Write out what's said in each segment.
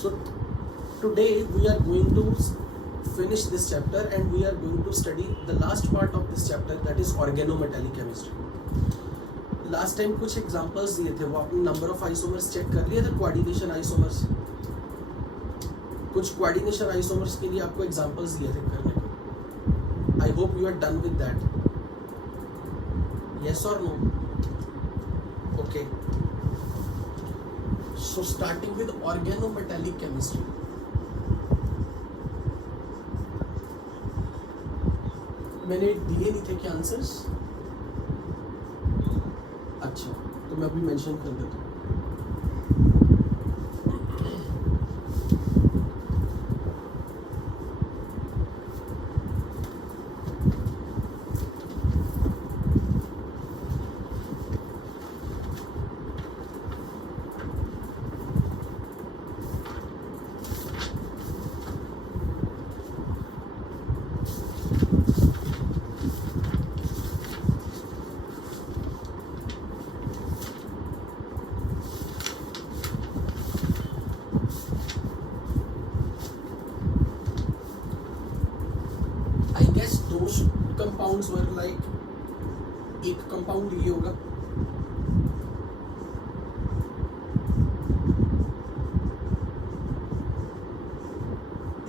So today we are going to finish this chapter and we are going to study the last part of this chapter, that is organometallic chemistry. Last time कुछ examples दिए थे, वो आपने number of isomers check कर लिए थे, coordination isomers, कुछ coordination isomers के लिए आपको एग्जांपल्स दिए थे करने को. I hope you are done with that. Yes और no? Okay. So starting with organometallic chemistry. मैंने दिए नहीं थे क्या आंसर्स? अच्छा, तो मैं अभी मेंशन कर देता हूँ. कंपाउंड्स वर लाइक, एक कंपाउंड ये होगा,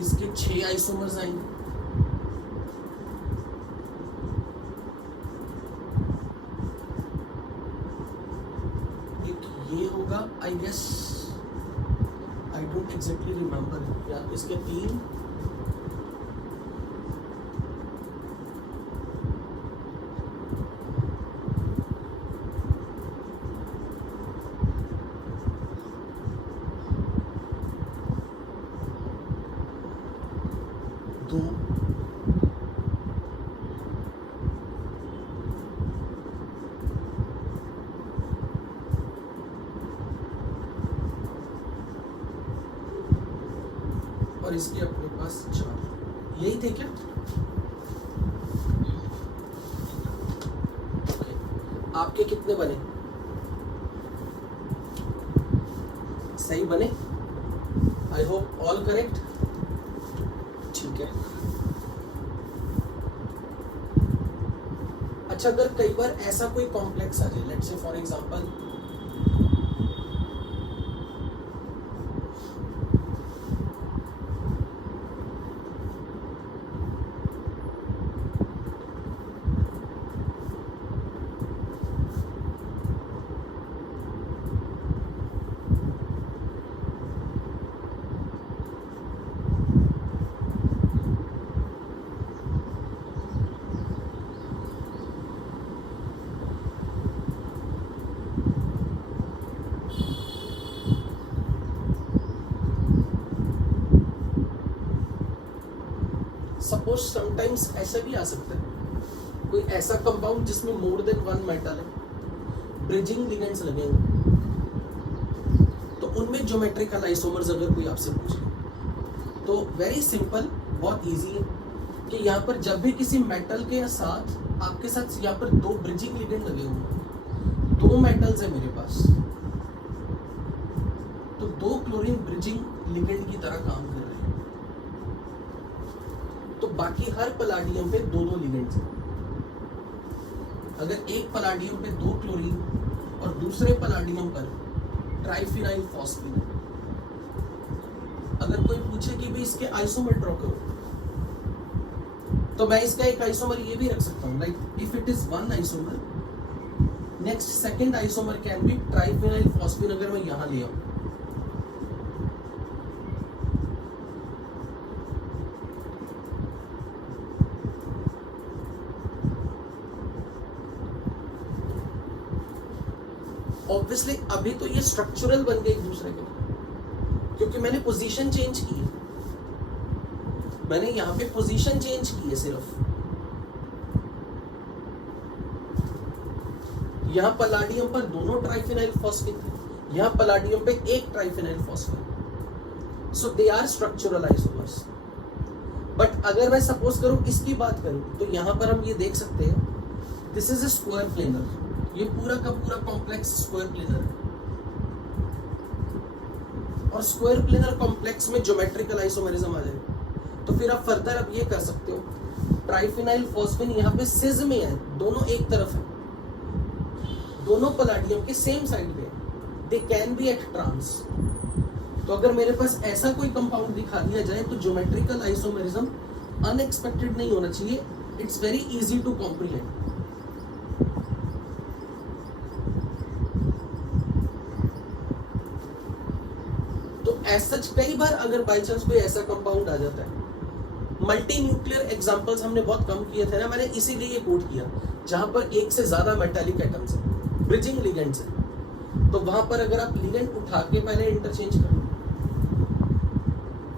इसके 6 आइसोमर्स आएंगे. एक ये होगा, I guess, I don't exactly remember, या इसके 3, और इसके अपने पास 4. यही थे क्या? okay. आपके कितने बने? सही बने? I hope all correct. ठीक है. अच्छा, अगर कई बार ऐसा कोई कॉम्प्लेक्स आ जाए, let's say for example suppose sometimes ऐसा भी आ सकता है, कोई ऐसा कंपाउंड जिसमें मोर देन 1 मेटल है, ब्रिजिंग लिगेंड्स लगे हुए, तो उनमें ज्योमेट्रिकल आइसोमर्स अगर कोई आपसे पूछे तो वेरी सिंपल, बहुत इजी है कि यहाँ पर जब भी किसी मेटल के साथ आपके साथ यहाँ पर 2 ब्रिजिंग लिगेंड लगे हुए, 2 मेटल्स है मेरे पास, तो 2 क्लोरीन ब्रिजिंग लिगेंड की तरह काम कर रहे हैं, तो बाकी हर पलाडियम पे 2-2 लिगेंड्स हैं. अगर एक पलाडियम पे 2 क्लोरीन और दूसरे पलाडियम पर ट्राइफिनाइल फॉस्फीन, अगर कोई पूछे कि भाई इसके आइसोमर ड्रॉ करो, तो मैं इसका एक आइसोमर ये भी रख सकता हूँ, like if it is 1 isomer, next second isomer can be triphenyl phosphine. अगर मैं यहां ले आऊं, ऑब्वियसली अभी तो ये स्ट्रक्चरल बन गए एक दूसरे के, क्योंकि मैंने पोजीशन चेंज की है, मैंने यहाँ पे पोजीशन चेंज की है सिर्फ. यहाँ पलाडियम पर दोनों ट्राइफिनाइल फॉस्फेट, यहाँ पलाडियम पे एक triphenyl phosphate, so they are structural isomers. But अगर मैं सपोज करूं इसकी बात करूं, तो यहाँ पर हम ये देख सकते हैं, this is a square planar, ये पूरा का पूरा कॉम्प्लेक्स स्क्वायर प्लेनर है. और स्क्वायर प्लेनर कॉम्प्लेक्स में ज्योमेट्रिकल आइसोमेरिज्म आ जाएगा। तो फिर आप फर्दर अब ये कर सकते हो, ट्राइफिनाइल फॉस्फेन यहाँ पे सिज में है, दोनों एक तरफ है, दोनों पलाडियम के सेम साइड पे, they can be at trans. तो अगर मेरे पास ऐसा कोई कंपाउंड दिखा दिया जाए तो ज्योमेट्रिकल आइसोमेरिज्म अनएक्सपेक्टेड नहीं होना चाहिए, it's very easy to comprehend. तो ऐसा कई बार अगर बाई चांस कोई ऐसा कंपाउंड आ जाता है, मल्टी न्यूक्लियर एग्जांपल्स हमने बहुत कम किए थे ना, मैंने इसीलिए ये कोट किया, जहां पर एक से ज्यादा मेटालिक एटम्स है, ब्रिजिंग लिगेंड्स है, तो वहां पर अगर आप लिगेंड उठा के पहले इंटरचेंज कर लो,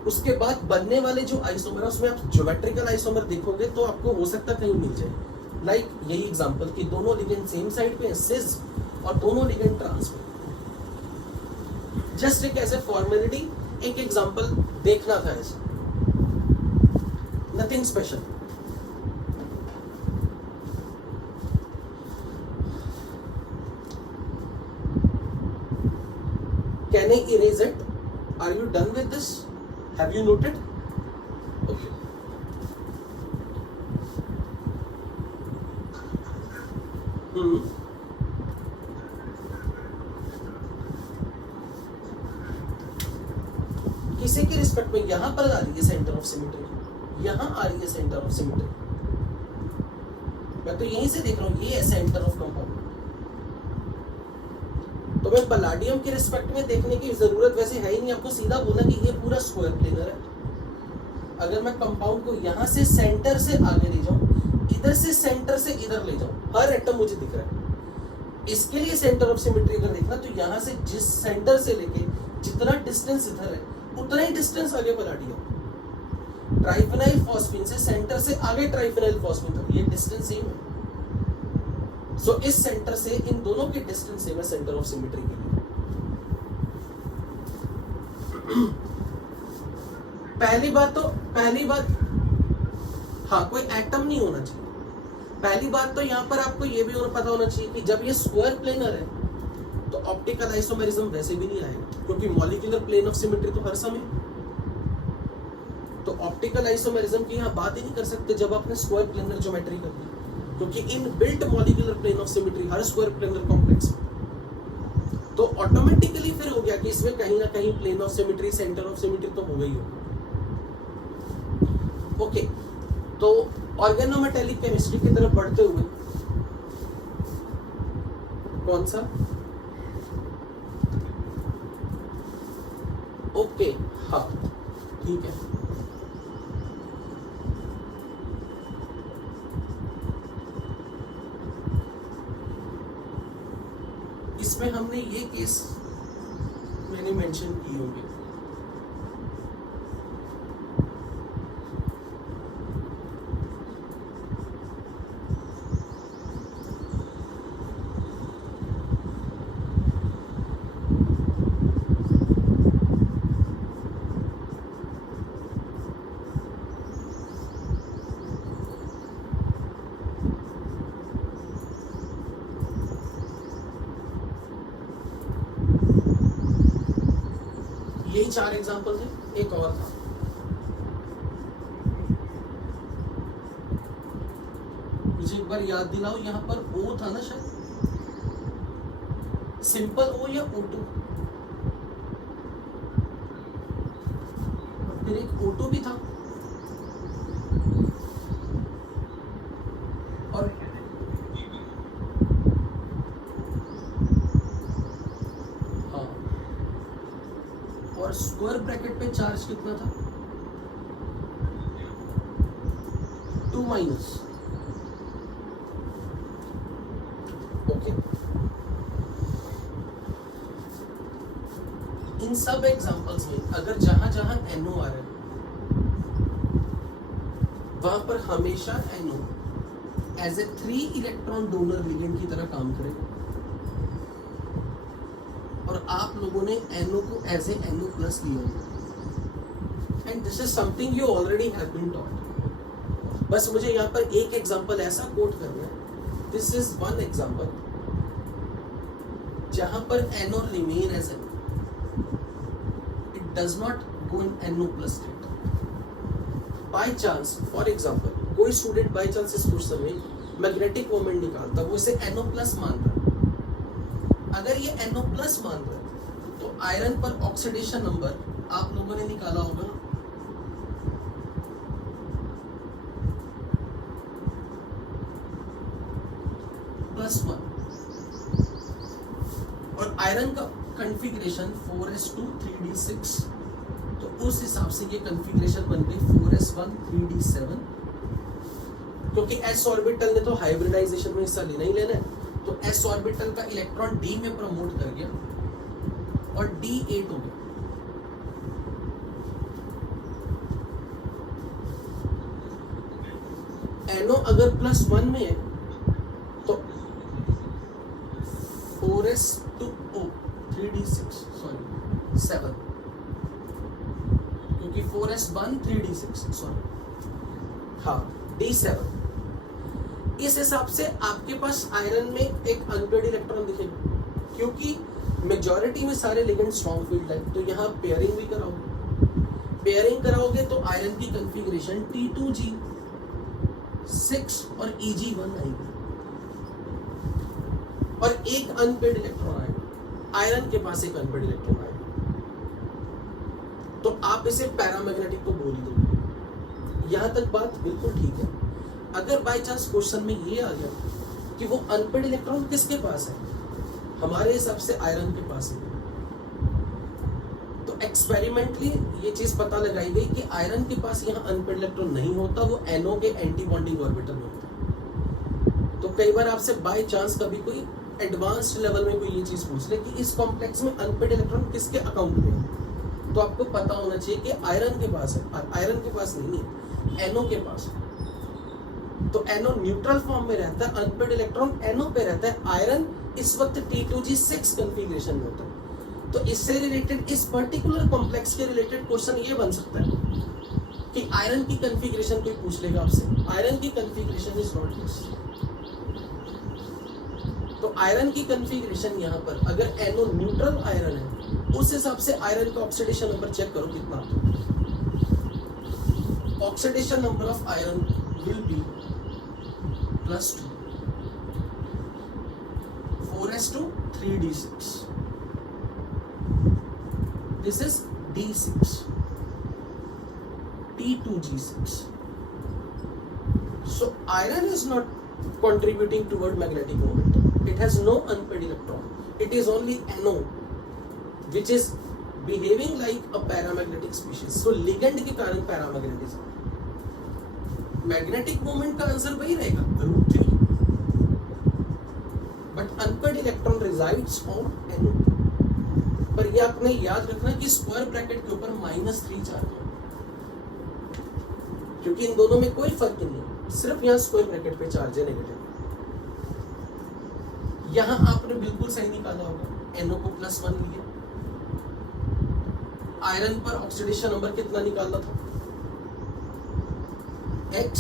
उसके बाद बनने वाले जो आइसोमर है उसमें आप ज्योमेट्रिकल आइसोमर देखोगे तो आपको हो सकता कहीं मिल जाए, लाइक यही एग्जांपल कि दोनों लिगेंड सेम साइड पे है सिस और दोनों लिगेंड ट्रांस पे। जस्ट एक ऐसे फॉर्मेलिटी, एक एग्जांपल देखना था ऐसे, nothing special. Can I erase it? Are you done with this? Have you noted? Okay. किसी के रिस्पेक्ट में यहां पर आ रही है सेंटर ऑफ सिमेट्री, यहां आ रही है सेंटर ऑफ सिमेट्री, मैं तो यहीं से देख रहा हूं, ये है सेंटर ऑफ कंपाउंड। तो मैं पलाडियम के रिस्पेक्ट में देखने की जरूरत वैसे है ही नहीं, आपको सीधा बोला कि ये पूरा स्क्वायर प्लेनर है। अगर मैं कंपाउंड को यहां से सेंटर से आगे ले जाऊं, इधर से सेंटर से इधर ले जाऊं, हर एटम मुझे दिख रहा है। इसके लिए सेंटर ऑफ सिमेट्री अगर देखना तो यहां से जिस सेंटर से लेके जितना डिस्टेंस इधर है उतना ही डिस्टेंस आगे पलाडियम। ट्राइफिनाइल फॉस्फेन से सेंटर से आगे ट्राइफिनाइल फॉस्फेन तक ये डिस्टेंस सेम है। सो इस सेंटर से इन दोनों के डिस्टेंस सेम है सेंटर ऑफ सिमेट्री के लिए। पहली बात हाँ, कोई एटम नहीं होना चाहिए। पहली बात तो यहाँ पर आपको ये भी पता होना चाहिए कि जब ये स्क्वायर प्लेनर है तो ऑप्टिकल आइसोमेरिज्म वैसे भी नहीं आएगा, क्योंकि मॉलिक्यूलर प्लेन ऑफ सिमेट्री तो हर समय, तो ऑप्टिकल आइसोमेरिज्म की यहाँ बात ही नहीं कर सकते जब आपने स्क्वायर प्लेनर ज्योमेट्री कर दी, क्योंकि inbuilt molecular plane of symmetry हर स्क्वायर प्लेनर कॉम्प्लेक्स में, तो ऑटोमेटिकली फिर हो गया कि इसमें कहीं ना कहीं plane of symmetry, centre of symmetry तो हो गई हो। ओके, तो ऑर्गेनोमेटेलिक केमिस्ट्री की तरफ बढ़ते हुए कौन सा? ओके, हाँ ठीक है। इसमें हमने ये केस मैंने मेंशन की होगी, यही 4 एग्जांपल थे, एक और था। मुझे एक बार याद दिलाओ, यहाँ पर O था ना शायद, सिंपल O या O2? फिर एक O2 भी था, और हाँ, और स्क्वायर ब्रैकेट पे चार्ज कितना था? 2 माइनस। ओके, इन सब एग्जांपल्स में अगर जहां जहां NO आ रहा है वहां पर हमेशा NO as a 3 electron donor ligand की तरह काम करेगा, और आप लोगों ने NO को एज ए NO प्लस लिया है, and this is something you already have been taught. बस मुझे यहाँ पर एक एग्जांपल ऐसा कोट करना है, दिस इज वन एग्जांपल जहां पर NO remain as NO, does not go in NO plus state. By chance, for example, कोई स्टूडेंट बाय चांस इस क्वेश्चन में मैग्नेटिक मोमेंट निकालता, वो इसे NO प्लस मान रहा है। अगर ये NO प्लस मान रहा है तो आयरन पर ऑक्सीडेशन नंबर आप लोगों ने निकाला होगा +1, और आयरन का कॉन्फ़िगरेशन 4s2 3d6, तो उस हिसाब से ये कॉन्फ़िगरेशन बन गई 4s1 3d7, क्योंकि s ऑर्बिटल ने तो हाइब्रिडाइजेशन में हिस्सा लेना ही लेना है, तो s ऑर्बिटल का इलेक्ट्रॉन d में प्रमोट कर गया और d8 हो गया। NO अगर +1 में है तो 4s2o 3d6 सॉरी 7, क्योंकि 4s1 3d6 सॉरी हाँ d7। इस हिसाब से आपके पास आयरन में एक अनपेयर्ड इलेक्ट्रॉन दिखेगा, क्योंकि मेजॉरिटी में सारे लिगेंड स्ट्रॉन्ग फील्ड है, तो यहाँ पेयरिंग भी कराओगे तो आयरन की कॉन्फ़िगरेशन T2G 6 और Eg1 आएगी, और एक अनपेयर्ड इलेक्ट्रॉन आएगा, आयरन के पास एक अनपेयर्ड इलेक्ट्रॉन आएगा, तो आप इसे पैरामैग्नेटिक तो बोल ही दोगे। यहां तक बात बिल्कुल ठीक है। अगर बाय चांस क्वेश्चन में ये आ गया कि वो अनपेयर्ड इलेक्ट्रॉन किसके पास है, हमारे हिसाब से आयरन के पास है, तो एक्सपेरिमेंटली ये चीज पता लगाई गई कि आयरन के पास यहाँ अनपेयर्ड इलेक्ट्रॉन नहीं होता, वो NO के एंटी बॉन्डिंग ऑर्बिटल में होता। तो कई बार आपसे बाय चांस कभी कोई एडवांस्ड लेवल में कोई ये चीज पूछ ले कि इस कॉम्प्लेक्स में अनपेयर्ड इलेक्ट्रॉन किसके अकाउंट में है, तो आपको पता होना चाहिए कि आयरन के पास है, आयरन के पास नहीं है, NO के पास है। तो NO न्यूट्रल फॉर्म में रहता है, अनपेयर्ड इलेक्ट्रॉन NO पे रहता है, आयरन इस वक्त T2G6 कॉन्फ़िगरेशन में होता है। तो इससे रिलेटेड, इस पर्टिकुलर कॉम्प्लेक्स के रिलेटेड क्वेश्चन ये बन सकता है कि आयरन की कॉन्फ़िगरेशन कोई पूछ लेगा आपसे, आयरन की कॉन्फ़िगरेशन इज नॉट दिस, तो आयरन की कॉन्फ़िगरेशन यहाँ पर अगर NO न्यूट्रल आयरन है, उस हिसाब से आयरन का ऑक्सीडेशन नंबर चेक करो कितना आता है। Oxidation number of iron will be +2, 4s2 3d6, this is d6, T2G6. So iron is not contributing toward magnetic momentum. It has no unpaired electron. It is only NO, which is behaving like a paramagnetic species. So ligand के कारण paramagnetism. Magnetic moment का answer वही रहेगा √3, but unpaired electron resides on NO. पर ये आपने याद रखना कि स्क्वायर ब्रैकेट के ऊपर -3 चार्ज है, क्योंकि इन दोनों में कोई फर्क नहीं है, सिर्फ यहाँ स्क्वायर ब्रैकेट पे चार्ज है नेगेटिव। यहाँ आपने बिल्कुल सही निकाला होगा, NO को +1 लिया, आयरन पर ऑक्सीडेशन नंबर कितना निकालना था, x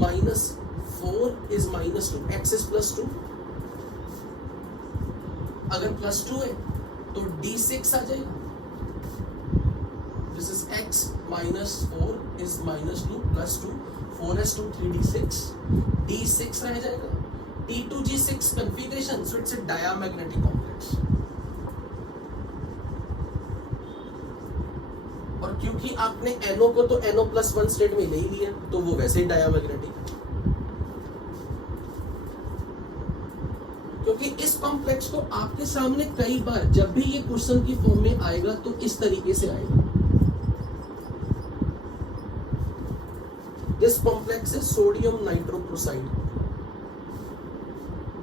-4 is -2, x is +2, अगर +2 है तो d6 आ जाएगा, this is x -4 is -2 +2, 4s2 3d6, d6 रह जाएगा, T2G6 configuration, so it's a diamagnetic complex। और क्योंकि आपने NO को तो NO+1 स्टेट में ले ही लिया, तो वो वैसे ही डायामैग्नेटिक है। क्योंकि इस कॉम्प्लेक्स को आपके सामने कई बार जब भी ये क्वेश्चन की फॉर्म में आएगा तो इस तरीके से आएगा। This complex is sodium nitrochloride,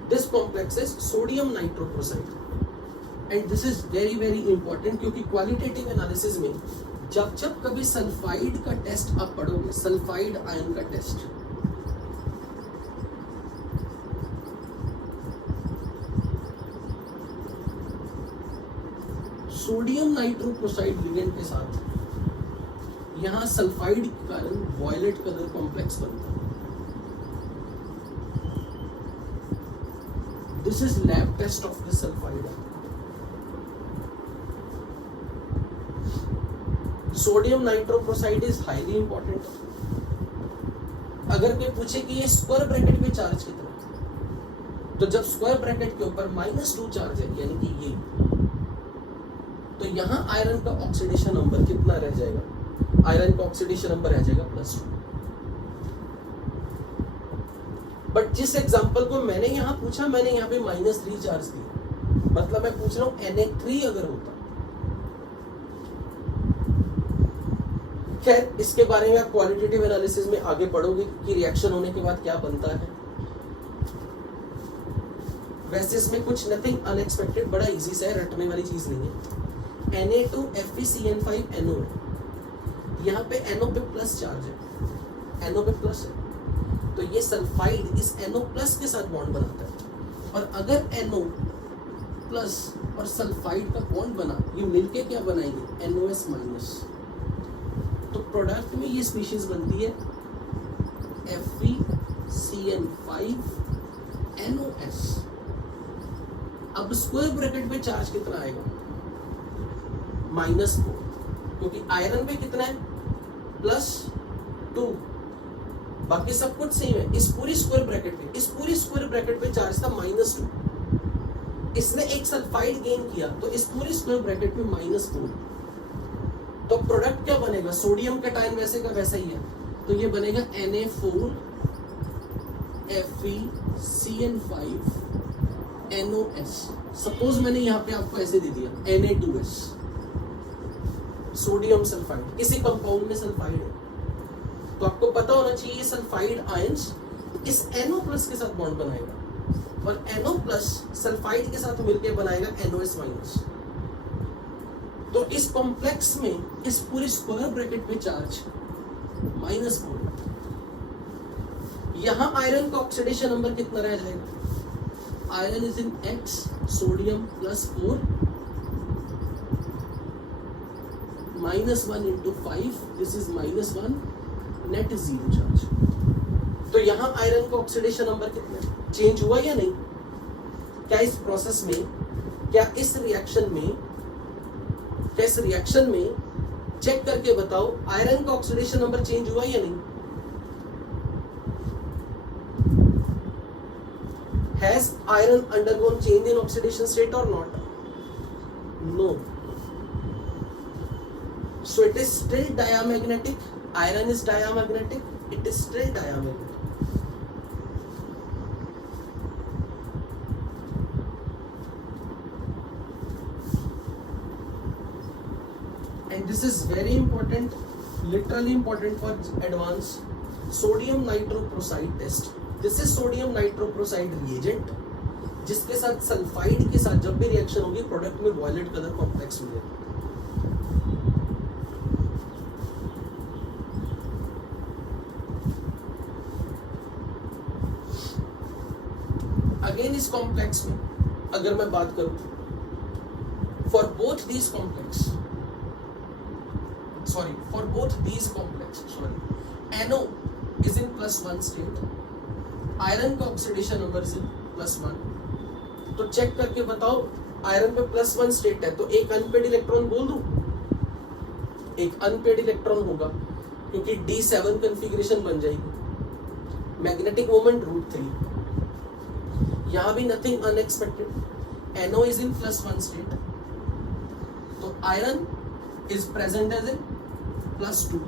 this complex is sodium nitrochloride, and this is very very important, क्योंकि क्वालिटेटिव एनालिसिस में जब जब कभी सल्फाइड का टेस्ट आप पढ़ोगे, सल्फाइड आयन का टेस्ट, सोडियम नाइट्रोक्लोराइड लिगेंड के साथ यहाँ सल्फाइड के कारण वॉयलेट कलर कॉम्प्लेक्स बनता है। This is lab test of the sulphide. Sodium nitrochloride is highly important. अगर कोई पूछे कि ये स्क्वायर ब्रैकेट में चार्ज कितना है, तो जब स्क्वायर ब्रैकेट के ऊपर -2 चार्ज है यानी कि ये, तो यहाँ आयरन का ऑक्सीडेशन नंबर कितना रह जाएगा? आयरन का ऑक्सीडेशन नंबर रह जाएगा +2। बट जिस एग्जांपल को मैंने यहाँ पूछा, मैंने यहाँ पे -3 चार्ज दिया, मतलब मैं पूछ रहा हूँ Na3 अगर होता। खैर, इसके बारे में आप क्वालिटेटिव एनालिसिस में आगे पढ़ोगे कि रिएक्शन होने के बाद क्या बनता है। वैसे इसमें कुछ नथिंग अनएक्सपेक्टेड, बड़ा इजी सा है, रटने वाली चीज नहीं है। Na2FeCN5NO है, यहाँ पे NO पे प्लस चार्ज है, NO पे प्लस है, तो ये सल्फाइड इस NO प्लस के साथ बॉन्ड बनाता है। और अगर NO प्लस और सल्फाइड का बॉन्ड बना, ये मिलके क्या बनाएंगे? NOS minus. तो प्रोडक्ट में ये स्पीशीज बनती है FeCN5NOS। अब स्क्वायर ब्रैकेट पे चार्ज कितना आएगा? -4, क्योंकि आयरन पे कितना है? +2, बाकी सब कुछ सेम है। इस पूरी स्क्वायर ब्रैकेट पे चार्ज था -2, इसने एक सल्फाइड गेन किया, तो इस पूरी स्क्वायर ब्रैकेट में -4, तो प्रोडक्ट क्या बनेगा? सोडियम कैटायन वैसे का वैसा ही है, तो ये बनेगा Na4FeCN5NOS। सपोज मैंने यहाँ पे आपको ऐसे दे दिया Na2S, सोडियम सल्फाइड, किसी कंपाउंड में सल्फाइड है, तो आपको पता होना चाहिए सल्फाइड आयंस इस NO प्लस के साथ बॉन्ड बनाएगा, और NO प्लस सल्फाइड के साथ मिलकर बनाएगा NOS माइनस। तो इस कॉम्प्लेक्स में इस पूरे स्क्वायर ब्रैकेट पे चार्ज -4। यहां आयरन का ऑक्सीडेशन नंबर कितना रह जाएगा? Iron is in X, sodium +4, -1 × 5, this is -1, net 0 charge. तो यहां आयरन का ऑक्सीडेशन नंबर कितना चेंज हुआ या नहीं? क्या इस प्रोसेस में, क्या इस रिएक्शन में चेक करके बताओ आयरन का ऑक्सीडेशन नंबर चेंज हुआ या नहीं? Has iron undergone change in oxidation state or not? No. So it is still diamagnetic. Iron is diamagnetic. It is still diamagnetic. And this is very important, literally important for advanced sodium nitrochloride test. This is sodium nitrochloride reagent, जिसके साथ sulphide के साथ जब भी reaction होगी product में violet colour complex मिलेगा। Again इस कॉम्प्लेक्स में अगर मैं बात करूं, for both these complex, NO is in +1 state, iron का ऑक्सीडेशन नंबर इज +1। तो चेक करके बताओ आयरन पे +1 स्टेट है, तो एक अनपेड इलेक्ट्रॉन बोल दूं? एक अनपेड इलेक्ट्रॉन होगा, क्योंकि D7 कॉन्फ़िगरेशन बन जाएगी, मैग्नेटिक मोमेंट √3। यहां भी nothing unexpected, NO is in +1 state, तो iron is present as in +2।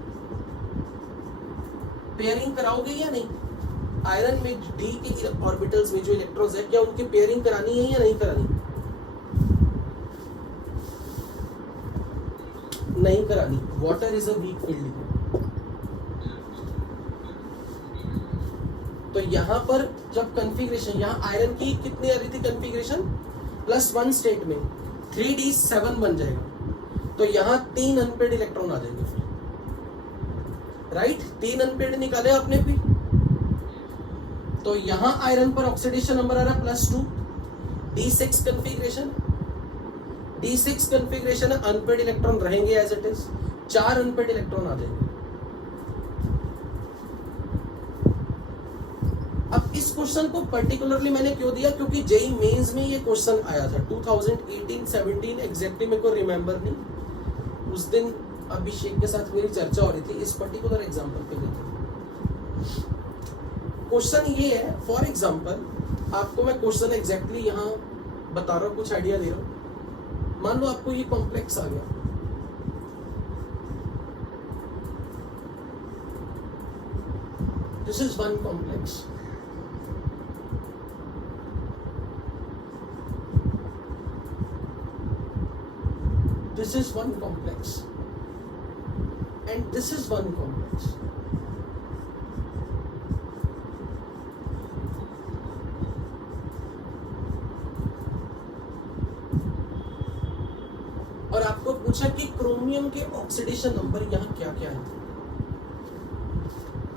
Pairing कराओगे या नहीं? आयरन में D के ऑर्बिटल्स में जो इलेक्ट्रॉन्स है, क्या उनकी पेयरिंग करानी है या नहीं करानी? नहीं करानी। Water is a weak field. तो यहां पर जब कॉन्फ़िगरेशन, यहां आयरन की कितनी आ रही थी कॉन्फ़िगरेशन? +1 स्टेट में 3D7 बन जाएगा, तो यहां 3 अनपेड इलेक्ट्रॉन आ जाएंगे फिर, राइट? 3 अनपेड निकाले आपने भी, तो यहां आयरन पर ऑक्सीडेशन नंबर आ रहा है +2। D6 कॉन्फ़िगरेशन है, अनपेड इलेक्ट्रॉन रहेंगे as it is, 4 unpaired electron आ जाएंगे। अब इस क्वेश्चन को पर्टिकुलरली मैंने क्यों दिया? क्योंकि जेई मेंस में ये क्वेश्चन आया था 2018-17 एग्जैक्टली मेरे को रिमेंबर नहीं, उस दिन अभिषेक के साथ मेरी चर्चा हो रही थी इस पर्टिकुलर एग्जांपल पे लेकर। क्वेश्चन ये है, फॉर एग्जांपल आपको मैं क्वेश्चन एग्जैक्टली यहाँ बता रहा हूँ, कुछ आइडिया दे रहा हूँ। मान लो आपको ये कॉम्प्लेक्स आ गया, this is one complex, this is one complex and this is one complex. और आपको पूछा कि क्रोमियम के ऑक्सीडेशन नंबर यहाँ क्या क्या है,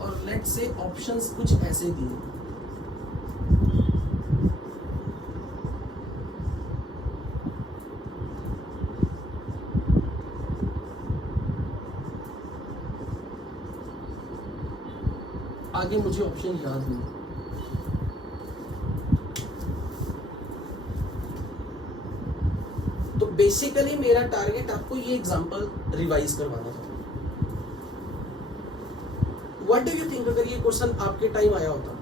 और लेट्स से ऑप्शंस कुछ ऐसे दिए। आगे मुझे ऑप्शन याद नहीं। तो बेसिकली मेरा टारगेट आपको ये एग्जांपल रिवाइज करवाना था। व्हाट डू यू थिंक, अगर ये क्वेश्चन आपके टाइम आया होता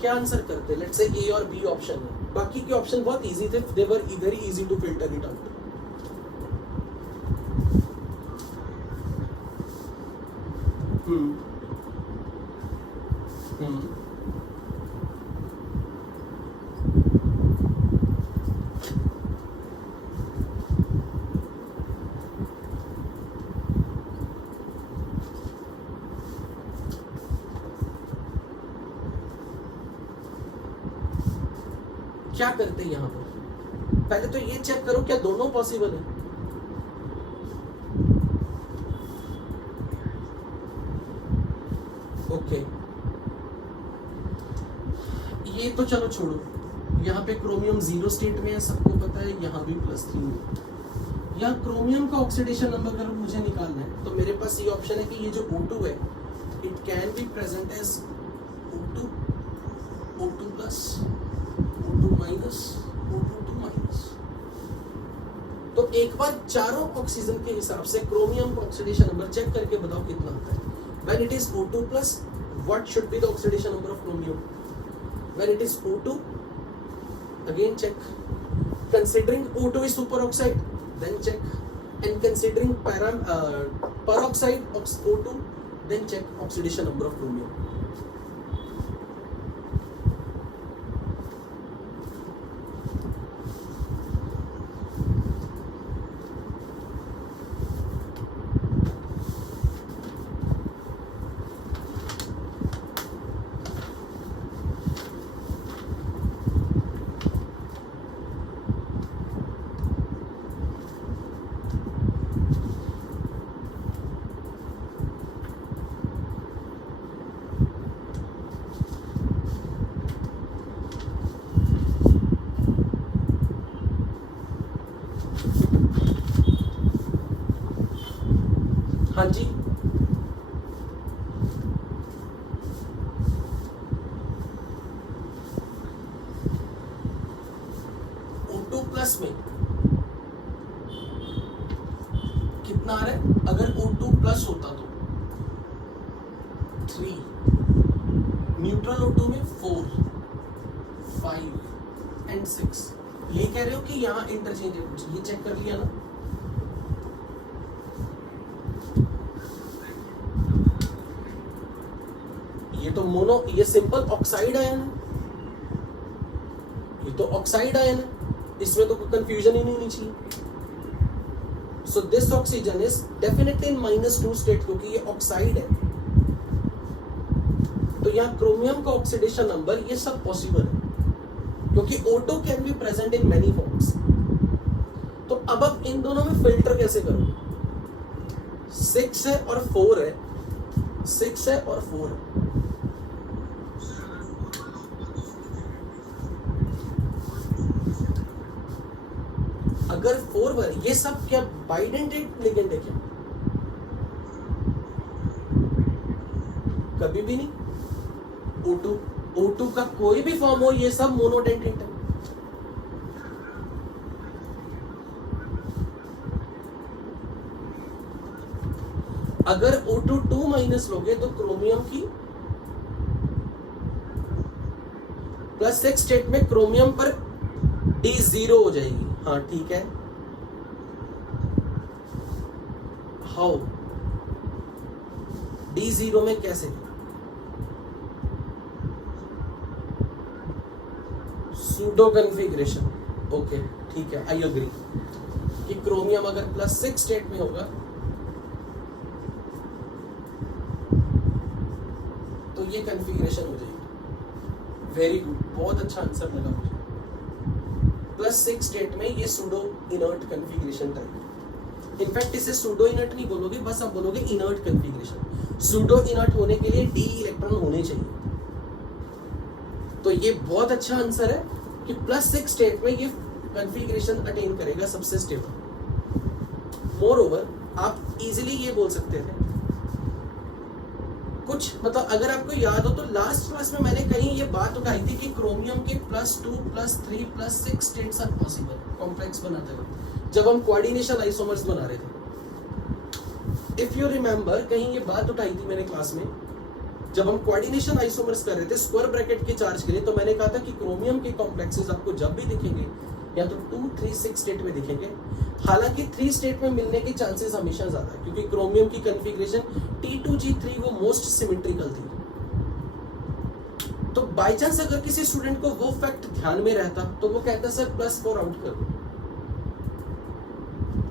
क्या आंसर करते? लेट्स से ए और बी ऑप्शन है, बाकी के ऑप्शन बहुत इजी थे, they were very easy to filter it out. क्या करते हैं यहां पर? पहले तो ये चेक करो क्या दोनों पॉसिबल है। ओके, ये तो चलो छोड़ो, यहाँ पे क्रोमियम जीरो स्टेट में है, सबको पता है, यहाँ भी +3 में। यहाँ क्रोमियम का ऑक्सीडेशन नंबर अगर मुझे निकालना है तो मेरे पास ये ऑप्शन है कि ये जो O2 है, it can be present as O2, O2 plus, O2 minus, O2 minus. तो एक बार चारों ऑक्सीजन के हिसाब से क्रोमियम का ऑक्सीडेशन नंबर चेक करके बताओ कितना आता है। When it is O2 plus, what should be the oxidation number of chromium? When it is O2, again check. Considering O2 is superoxide, then check. And considering peroxide of O2, then check oxidation number of chromium. हाँ जी, O2 plus में कितना आ रहा है? अगर O2 plus होता तो 3, neutral O2 में 4, 5 and 6। ये कह रहे हो कि यहाँ इंटरचेंज है कुछ, ये चेक कर लिया ना। ये तो मोनो, ये सिंपल ऑक्साइड आयन है, ये तो ऑक्साइड आयन है, इसमें तो कोई कंफ्यूजन ही नहीं होनी चाहिए। So this oxygen is definitely in -2 state, क्योंकि ये ऑक्साइड है। तो यहाँ क्रोमियम का ऑक्सीडेशन नंबर, ये सब पॉसिबल है क्योंकि O2 can be present in many forms. तो अब इन दोनों में फिल्टर कैसे करो? 6 है और 4 है, 6 है और 4 है। अगर 4 वर, ये सब क्या बाइडेंटेट लिगेंड है क्या? कभी भी नहीं। O2 का कोई भी फॉर्म हो, ये सब मोनोडेंटेट है। अगर O2 2 माइनस लोगे तो क्रोमियम की +6 स्टेट में क्रोमियम पर D 0 हो जाएगी। हाँ ठीक है, हाउ D 0 में कैसे? Pseudo configuration. ओके ठीक है, आई अग्री कि क्रोमियम अगर +6 स्टेट में होगा तो ये कन्फिग्रेशन हो जाएगी। वेरी गुड, बहुत अच्छा आंसर लगा मुझे। +6 स्टेट में ये pseudo inert configuration type. In fact इसे सूडो इनर्ट नहीं बोलोगे, बस आप बोलोगे इनर्ट कन्फिग्रेशन। सूडो इनर्ट होने के लिए D इलेक्ट्रॉन होने चाहिए। तो ये बहुत अच्छा आंसर है कि +6 स्टेट में ये कन्फिग्रेशन अटेन करेगा सबसे स्टेबल। मोर ओवर आप इजीली ये बोल सकते थे कुछ, मतलब अगर आपको याद हो तो लास्ट क्लास में मैंने कहीं ये बात उठाई थी कि क्रोमियम के +2 +3 +6 स्टेट्स आर पॉसिबल कॉम्प्लेक्स बनाते वक्त, जब हम कोऑर्डिनेशन आइसोमर्स बना रहे थे। इफ यू रिमेंबर, कहीं ये बात उठाई थी मैंने क्लास में, जब हम कोऑर्डिनेशन आइसोमर्स कर रहे थे स्क्वायर ब्रैकेट के चार्ज के लिए, तो मैंने कहा था कि क्रोमियम के कॉम्प्लेक्सेस आपको जब भी दिखेंगे या तो 2, 3, 6 स्टेट में दिखेंगे। हालांकि 3 स्टेट में मिलने के चांसेस हमेशा ज्यादा है, क्योंकि क्रोमियम की कन्फिग्रेशन T2G3 वो मोस्ट सिमेट्रिकल थी। तो बाय चांस अगर किसी स्टूडेंट को वो फैक्ट ध्यान में रहता तो वो कहता सर +4 आउट कर दो।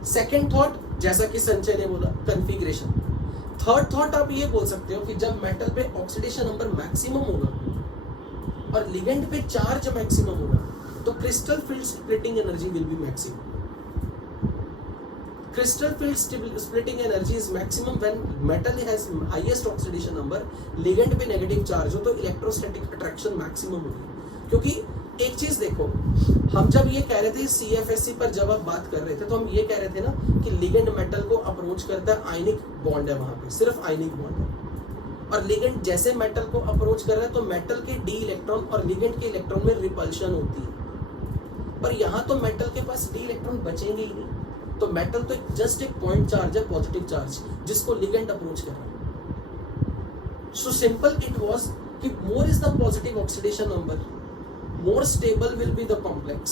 सेकेंड थॉट, जैसा कि संजय ने बोला, कन्फिग्रेशन। थर्ड थॉट आप ये बोल सकते हो कि जब मेटल पे ऑक्सीडेशन नंबर मैक्सिमम होगा और लिगेंड पे चार्ज मैक्सिमम होगा तो crystal field splitting energy will be maximum. Crystal field splitting energy is maximum when metal has highest oxidation number, ligand पे नेगेटिव चार्ज हो तो इलेक्ट्रोस्टैटिक अट्रैक्शन मैक्सिमम होगी। क्योंकि एक चीज देखो, हम जब ये कह रहे थे CFSE पर जब आप बात कर रहे थे तो हम ये कह रहे थे ना कि लिगेंड मेटल को अप्रोच करता है, आयनिक बॉन्ड है वहां पे, सिर्फ आयनिक बॉन्ड है। और लिगेंड जैसे मेटल को अप्रोच कर रहा है तो मेटल के D इलेक्ट्रॉन और लिगेंड के इलेक्ट्रॉन में रिपल्शन होती है। पर यहाँ तो मेटल के पास D इलेक्ट्रॉन बचेंगे ही नहीं, तो मेटल तो जस्ट एक पॉइंट चार्ज है, पॉजिटिव चार्ज, जिसको लिगेंड अप्रोच कर रहा है। सो सिंपल इट वाज कि more is the positive oxidation number, more stable will be the complex.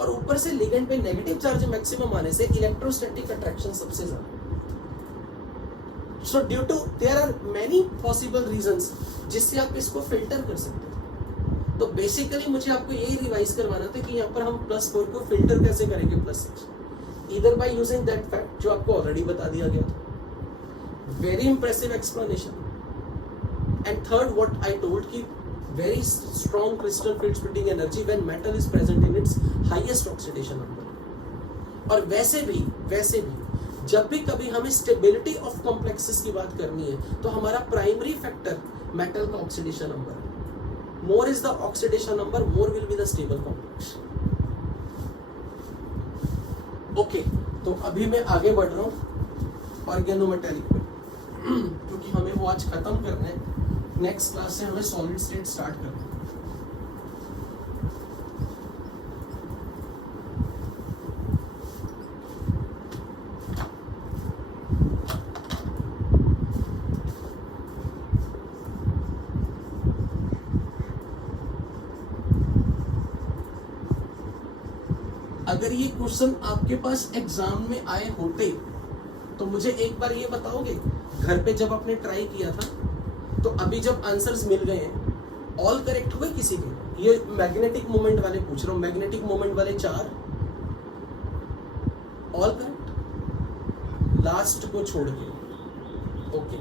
और ऊपर से लिगेंड पे नेगेटिव चार्ज मैक्सिमम आने से इलेक्ट्रोस्टैटिक अट्रैक्शन सबसे ज्यादा। So due to there are many possible reasons जिससे आप इसको फिल्टर कर सकते हो। तो बेसिकली मुझे आपको यही रिवाइज करवाना था कि यहाँ पर हम +4 को फिल्टर कैसे करेंगे +6, either by using that fact जो आपको ऑलरेडी बता दिया गया था। Very impressive explanation. And third what I told कि very strong crystal field splitting energy when metal is present in its highest oxidation number. और वैसे भी जब भी कभी हमें स्टेबिलिटी ऑफ कॉम्प्लेक्सेस की बात करनी है तो हमारा प्राइमरी फैक्टर मेटल का ऑक्सीडेशन नंबर है। More is the oxidation number, more will be the stable complex. Okay तो अभी मैं आगे बढ़ रहा हूँ ऑर्गेनोमेटेलिक पे, क्योंकि हमें वो आज खत्म करना है। नेक्स्ट क्लास से हमें सॉलिड स्टेट स्टार्ट करना है। अगर ये क्वेश्चन आपके पास एग्जाम में आए होते तो मुझे एक बार ये बताओगे, घर पे जब आपने ट्राई किया था तो अभी जब आंसर्स मिल गए हैं ऑल करेक्ट हुए किसी के? ये मैग्नेटिक मोमेंट वाले पूछ रहा हूँ, मैग्नेटिक मोमेंट वाले 4 ऑल करेक्ट, लास्ट को छोड़ के। ओके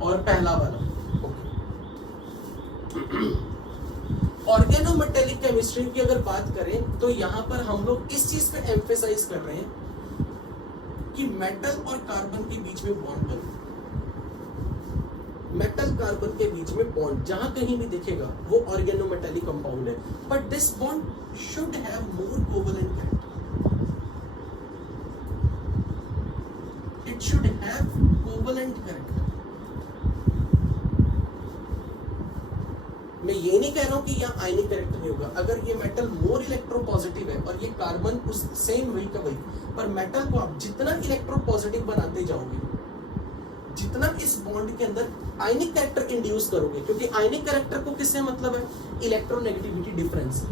और पहला वाला ओके। ऑर्गेनोमेटेलिक केमिस्ट्री की अगर बात करें तो यहां पर हम लोग इस चीज पे एम्फेसाइज कर रहे हैं कि मेटल और कार्बन के बीच में बॉन्ड बने। मेटल कार्बन के बीच में बॉन्ड जहां कहीं भी दिखेगा वो ऑर्गेनोमेटेलिक कंपाउंड है, but this bond should have more covalent character. It should have covalent character. मैं ये नहीं कह रहा हूं कि यहाँ आयनिक कैरेक्टर नहीं होगा। अगर ये मेटल मोर इलेक्ट्रोपॉजिटिव है और ये कार्बन उस सेम वही का वही, पर मेटल को आप जितना इलेक्ट्रोपॉजिटिव बनाते जाओगे जितना इस बॉन्ड के अंदर आयनिक कैरेक्टर इंड्यूस करोगे, क्योंकि आयनिक कैरेक्टर को किससे मतलब है, इलेक्ट्रोनेगेटिविटी डिफरेंस।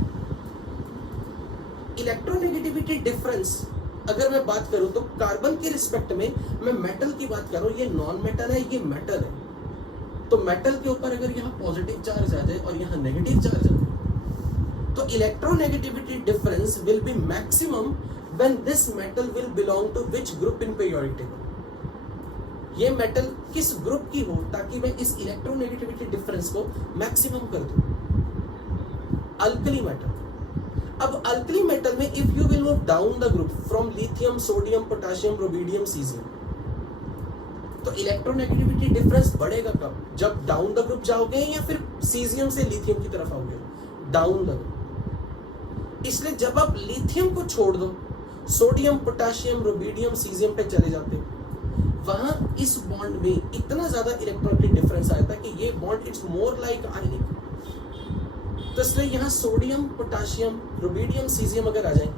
इलेक्ट्रोनेगेटिविटी डिफरेंस अगर मैं बात करूं तो कार्बन के रिस्पेक्ट में मैं मेटल की बात कर रहा हूं, ये नॉन मेटल है, ये मेटल है, तो मेटल के ऊपर अगर यहाँ पॉजिटिव चार्ज आ जाए और यहाँ नेगेटिव चार्ज आ जाए तो electronegativity difference will be maximum when this metal will belong to which group in periodic table. ये मेटल किस ग्रुप की हो ताकि मैं इस इलेक्ट्रोनेगेटिविटी डिफरेंस को मैक्सिमम कर दूं। अल्कली मेटल, अब अल्कली मेटल में if you will move down the group from lithium, sodium, potassium, rubidium, caesium, तो इलेक्ट्रोनेगेटिविटी डिफरेंस बढ़ेगा कब, जब डाउन द ग्रुप जाओगे या फिर सीजियम से लिथियम की तरफ आओगे, डाउन द ग्रुप। इसलिए जब आप लिथियम को छोड़ दो, सोडियम, पोटेशियम, रुबिडियम, सीजियम पे चले जाते हो, वहां इस बॉन्ड में इतना ज्यादा इलेक्ट्रोनेगेटिव डिफरेंस आया था कि ये बॉन्ड इट्स मोर लाइक आयनिक। तो इसलिए यहाँ सोडियम, पोटेशियम, रुबिडियम, सीजियम अगर आ जाए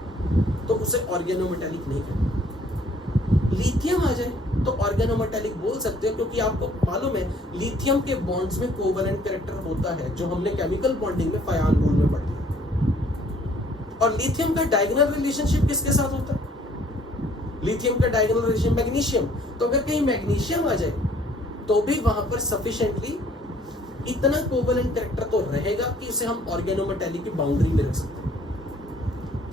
तो उसे ऑर्गेनोमेटेलिक नहीं कहते। लिथियम आ जाए तो ऑर्गेनोमेटेलिक बोल सकते हो, क्योंकि आपको मालूम है लिथियम के बॉन्ड्स में कोवेलेंट कैरेक्टर होता है, जो हमने केमिकल बॉन्डिंग में फायान रूल में पढ़ लिया। और लिथियम का डायगोनल रिलेशनशिप किसके साथ होता है, लिथियम का डायगोनल रिलेशन मैग्नीशियम। तो अगर कहीं मैग्नीशियम आ जाए तो भी वहां पर सफिशिएंटली इतना कोवेलेंट कैरेक्टर तो रहेगा कि उसे हम ऑर्गेनोमेटेलिक की बाउंड्री में रख सकते हैं।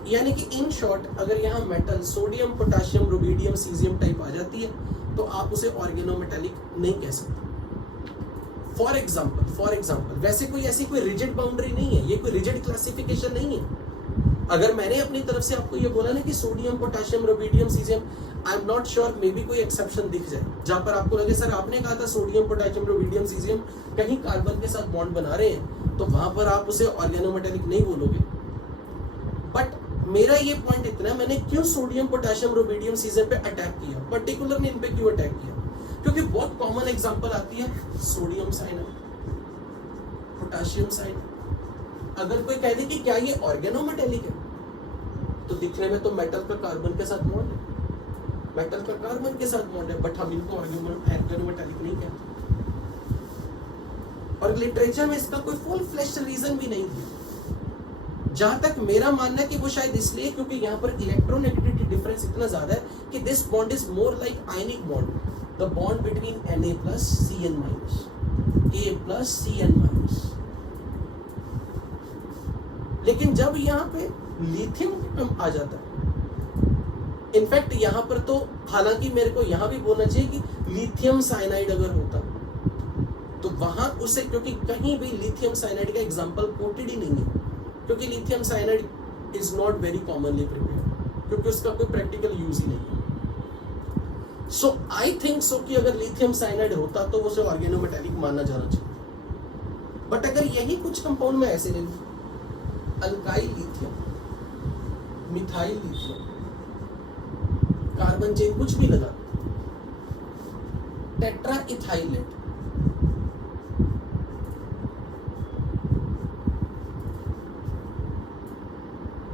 यानी कि इन शॉर्ट अगर यहाँ metal sodium, potassium, rubidium, caesium type आ जाती है तो आप उसे ऑर्गेनोमेटेलिक नहीं कह सकते। फॉर एग्जाम्पल वैसे कोई ऐसी कोई रिजिड बाउंड्री नहीं है, ये कोई रिजिड क्लासिफिकेशन नहीं है। अगर मैंने अपनी तरफ से आपको ये बोला ना कि sodium, potassium, rubidium, caesium, I am not sure, may be कोई एक्सेप्शन दिख जाए जहां पर आपको लगे सर आपने कहा था सोडियम, पोटेशियम, रुबिडियम, सीजियम कहीं कार्बन के साथ बॉन्ड बना रहे हैं, तो वहां पर आप उसे ऑर्गेनोमेटेलिक नहीं बोलोगे। बट मेरा ये पॉइंट इतना है, मैंने क्यों सोडियम, पोटेशियम, रुबिडियम, सीजियम पे अटैक किया, पर्टिकुलरली इन पे क्यों अटैक किया, क्योंकि बहुत कॉमन एग्जांपल आती है सोडियम साइनाइड, पोटेशियम साइनाइड। अगर कोई कह दे कि क्या ये ऑर्गेनोमेटेलिक है, तो दिखने में तो मेटल का कार्बन के साथ बॉन्ड है, मेटल का कार्बन के साथ बॉन्ड है, बट हम इनको ऑर्गेनोमेटेलिक नहीं कहते। और लिटरेचर में इसका कोई फुल फ्लेश्ड रीजन भी नहीं दिया। जहां तक मेरा मानना है कि वो शायद इसलिए क्योंकि यहाँ पर इलेक्ट्रोनेगेटिविटी डिफरेंस इतना ज्यादा है कि this bond is more like ionic bond, the bond between Na plus Cn minus, A plus Cn minus. लेकिन जब यहाँ पे लिथियम आ जाता है, इनफैक्ट यहाँ पर तो हालांकि मेरे को यहाँ भी बोलना चाहिए कि लिथियम साइनाइड अगर होता तो वहां उसे, क्योंकि कहीं भी लिथियम साइनाइड का एग्जांपल कोटेड ही नहीं है, क्योंकि lithium cyanide is not very commonly prepared, क्योंकि उसका कोई प्रैक्टिकल यूज ही नहीं है। सो आई थिंक सो कि अगर लिथियम साइनाइड होता तो उसे ऑर्गेनोमेटेलिक माना जाना चाहिए। बट अगर यही कुछ कंपाउंड में ऐसे ले लूं, alkyl lithium, methyl lithium, carbon chain कुछ भी लगा, tetra ethylate,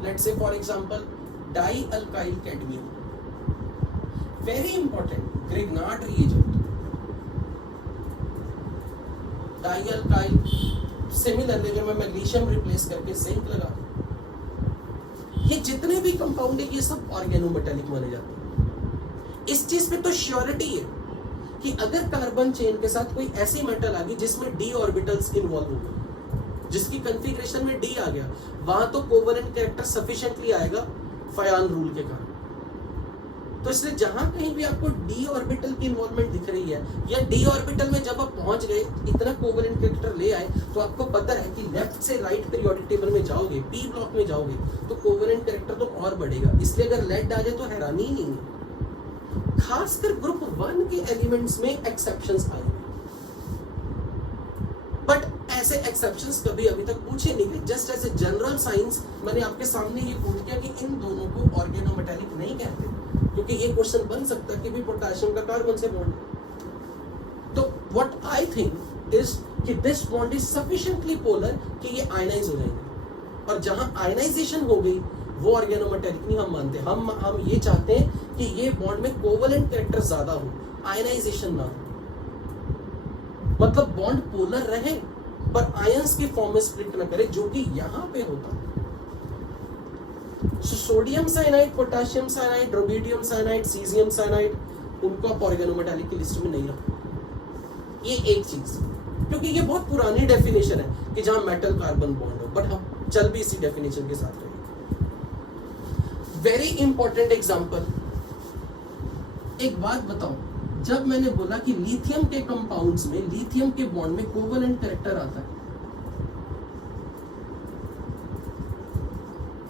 let's say for example die alkyl cadmium, very important Grignard reagent, die alkyl. Similarly अगर मैं मैग्नीशियम रिप्लेस करके जिंक लगा, ये जितने भी कंपाउंड है ये सब ऑर्गेनोमेटेलिक माने जाते हैं। इस चीज पे तो श्योरिटी है कि अगर कार्बन चेन के साथ कोई ऐसी मेटल आ गई जिसमें डी ऑर्बिटल्स इन्वॉल्व हो गए, जिसकी कॉन्फ़िगरेशन में डी आ गया, वहां तो कोवेलेंट कैरेक्टर सफिशिएंटली आएगा फायान रूल के कारण। तो इसलिए जहां कहीं भी आपको डी ऑर्बिटल की इन्वॉल्वमेंट दिख रही है, या डी ऑर्बिटल में जब आप पहुंच गए, इतना कोवेलेंट कैरेक्टर ले आए, तो आपको पता है कि लेफ्ट से राइट पीरियोडिक टेबल में जाओगे, पी ब्लॉक में जाओगे, तो कोवेलेंट कैरेक्टर तो और बढ़ेगा। इसलिए अगर लेड आ जाए तो हैरानी ही नहीं है। खासकर ग्रुप 1 के एलिमेंट्स में एक्सेप्शंस आएंगे, बट ऐसे एक्सेप्शंस कभी अभी तक पूछे नहीं गए। Just as a general science मैंने आपके सामने ये पूछ किया कि इन दोनों को ऑर्गेनोमेटेलिक नहीं कहते, क्योंकि ये क्वेश्चन बन सकता है कि भी पोटेशियम का कार्बन से बॉन्ड है। तो व्हाट आई थिंक इज कि this bond is sufficiently polar कि ये आयनाइज हो जाएंगे, और जहां आयनाइजेशन हो गई वो ऑर्गेनोमेटेलिक नहीं हम मानते। हम ये चाहते हैं कि ये बॉन्ड में कोवेलेंट कैरेक्टर ज्यादा हो, आयनाइजेशन ना हो। मतलब बॉन्ड पोलर रहे पर आयंस के फॉर्म में स्प्लिट ना करे, जो कि यहां पे होता है। Sodium cyanide, potassium cyanide, rubidium cyanide, caesium cyanide, उनको आप ऑर्गेनोमेटालिक की लिस्ट में नहीं रखो। ये एक चीज, क्योंकि ये बहुत पुरानी डेफिनेशन है कि जहां मेटल कार्बन बॉन्ड हो, बट हम चल भी इसी डेफिनेशन के साथ रहेंगे। वेरी इंपॉर्टेंट एग्जांपल, एक बात बताओ, जब मैंने बोला कि लिथियम के कंपाउंड्स में, लिथियम के बॉन्ड में कोवेलेंट कैरेक्टर आता है,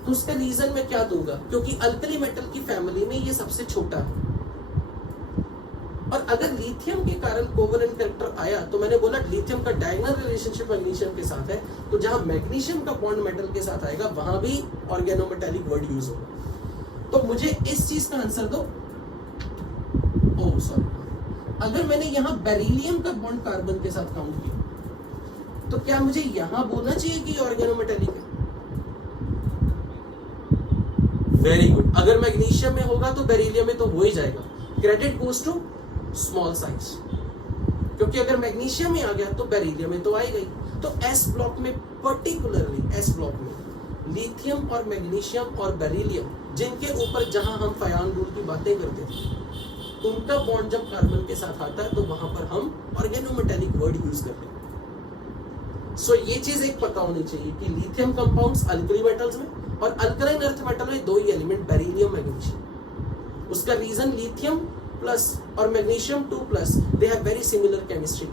तो उसका रीजन मैं क्या दूंगा? क्योंकि अल्कली मेटल की फैमिली में ये सबसे छोटा है, और अगर लिथियम के कारण कोवेलेंट कैरेक्टर आया तो मैंने बोला लिथियम का डायगोनल रिलेशनशिप मैग्नीशियम के साथ है, तो जहां मैग्नीशियम का बॉन्ड मेटल के साथ आएगा वहां भी ऑर्गेनोमेटालिक वर्ड यूज होगा। तो मुझे इस चीज का आंसर दो। ओह सॉरी, अगर मैंने यहां बेरिलियम का बॉन्ड कार्बन के साथ काउंट किया, तो क्या मुझे यहां बोलना चाहिए कि ऑर्गेनोमेटालिक है? Very good. अगर मैग्नीशियम में होगा तो बेरिलियम में तो हो ही जाएगा। Credit goes to small size, क्योंकि अगर मैग्नीशियम में आ गया तो बेरिलियम में तो आएगा ही। तो एस ब्लॉक में, पर्टिकुलरली एस ब्लॉक में लिथियम और मैग्नीशियम और बेरिलियम, जिनके ऊपर जहां हम फयान रूल की बातें करते थे, उनका बॉन्ड जब कार्बन के साथ आता है तो वहां पर हम ऑर्गेनोमेटालिक वर्ड यूज करते हैं। सो ये चीज एक पता होनी चाहिए कि लिथियम कंपाउंड्स अल्कली मेटल्स में और अल्कलाइन अर्थ मेटल में दो ही एलिमेंट, बेरिलियम, मैग्नीशियम। उसका रीजन लिथियम प्लस और magnesium 2+, they have very similar chemistry.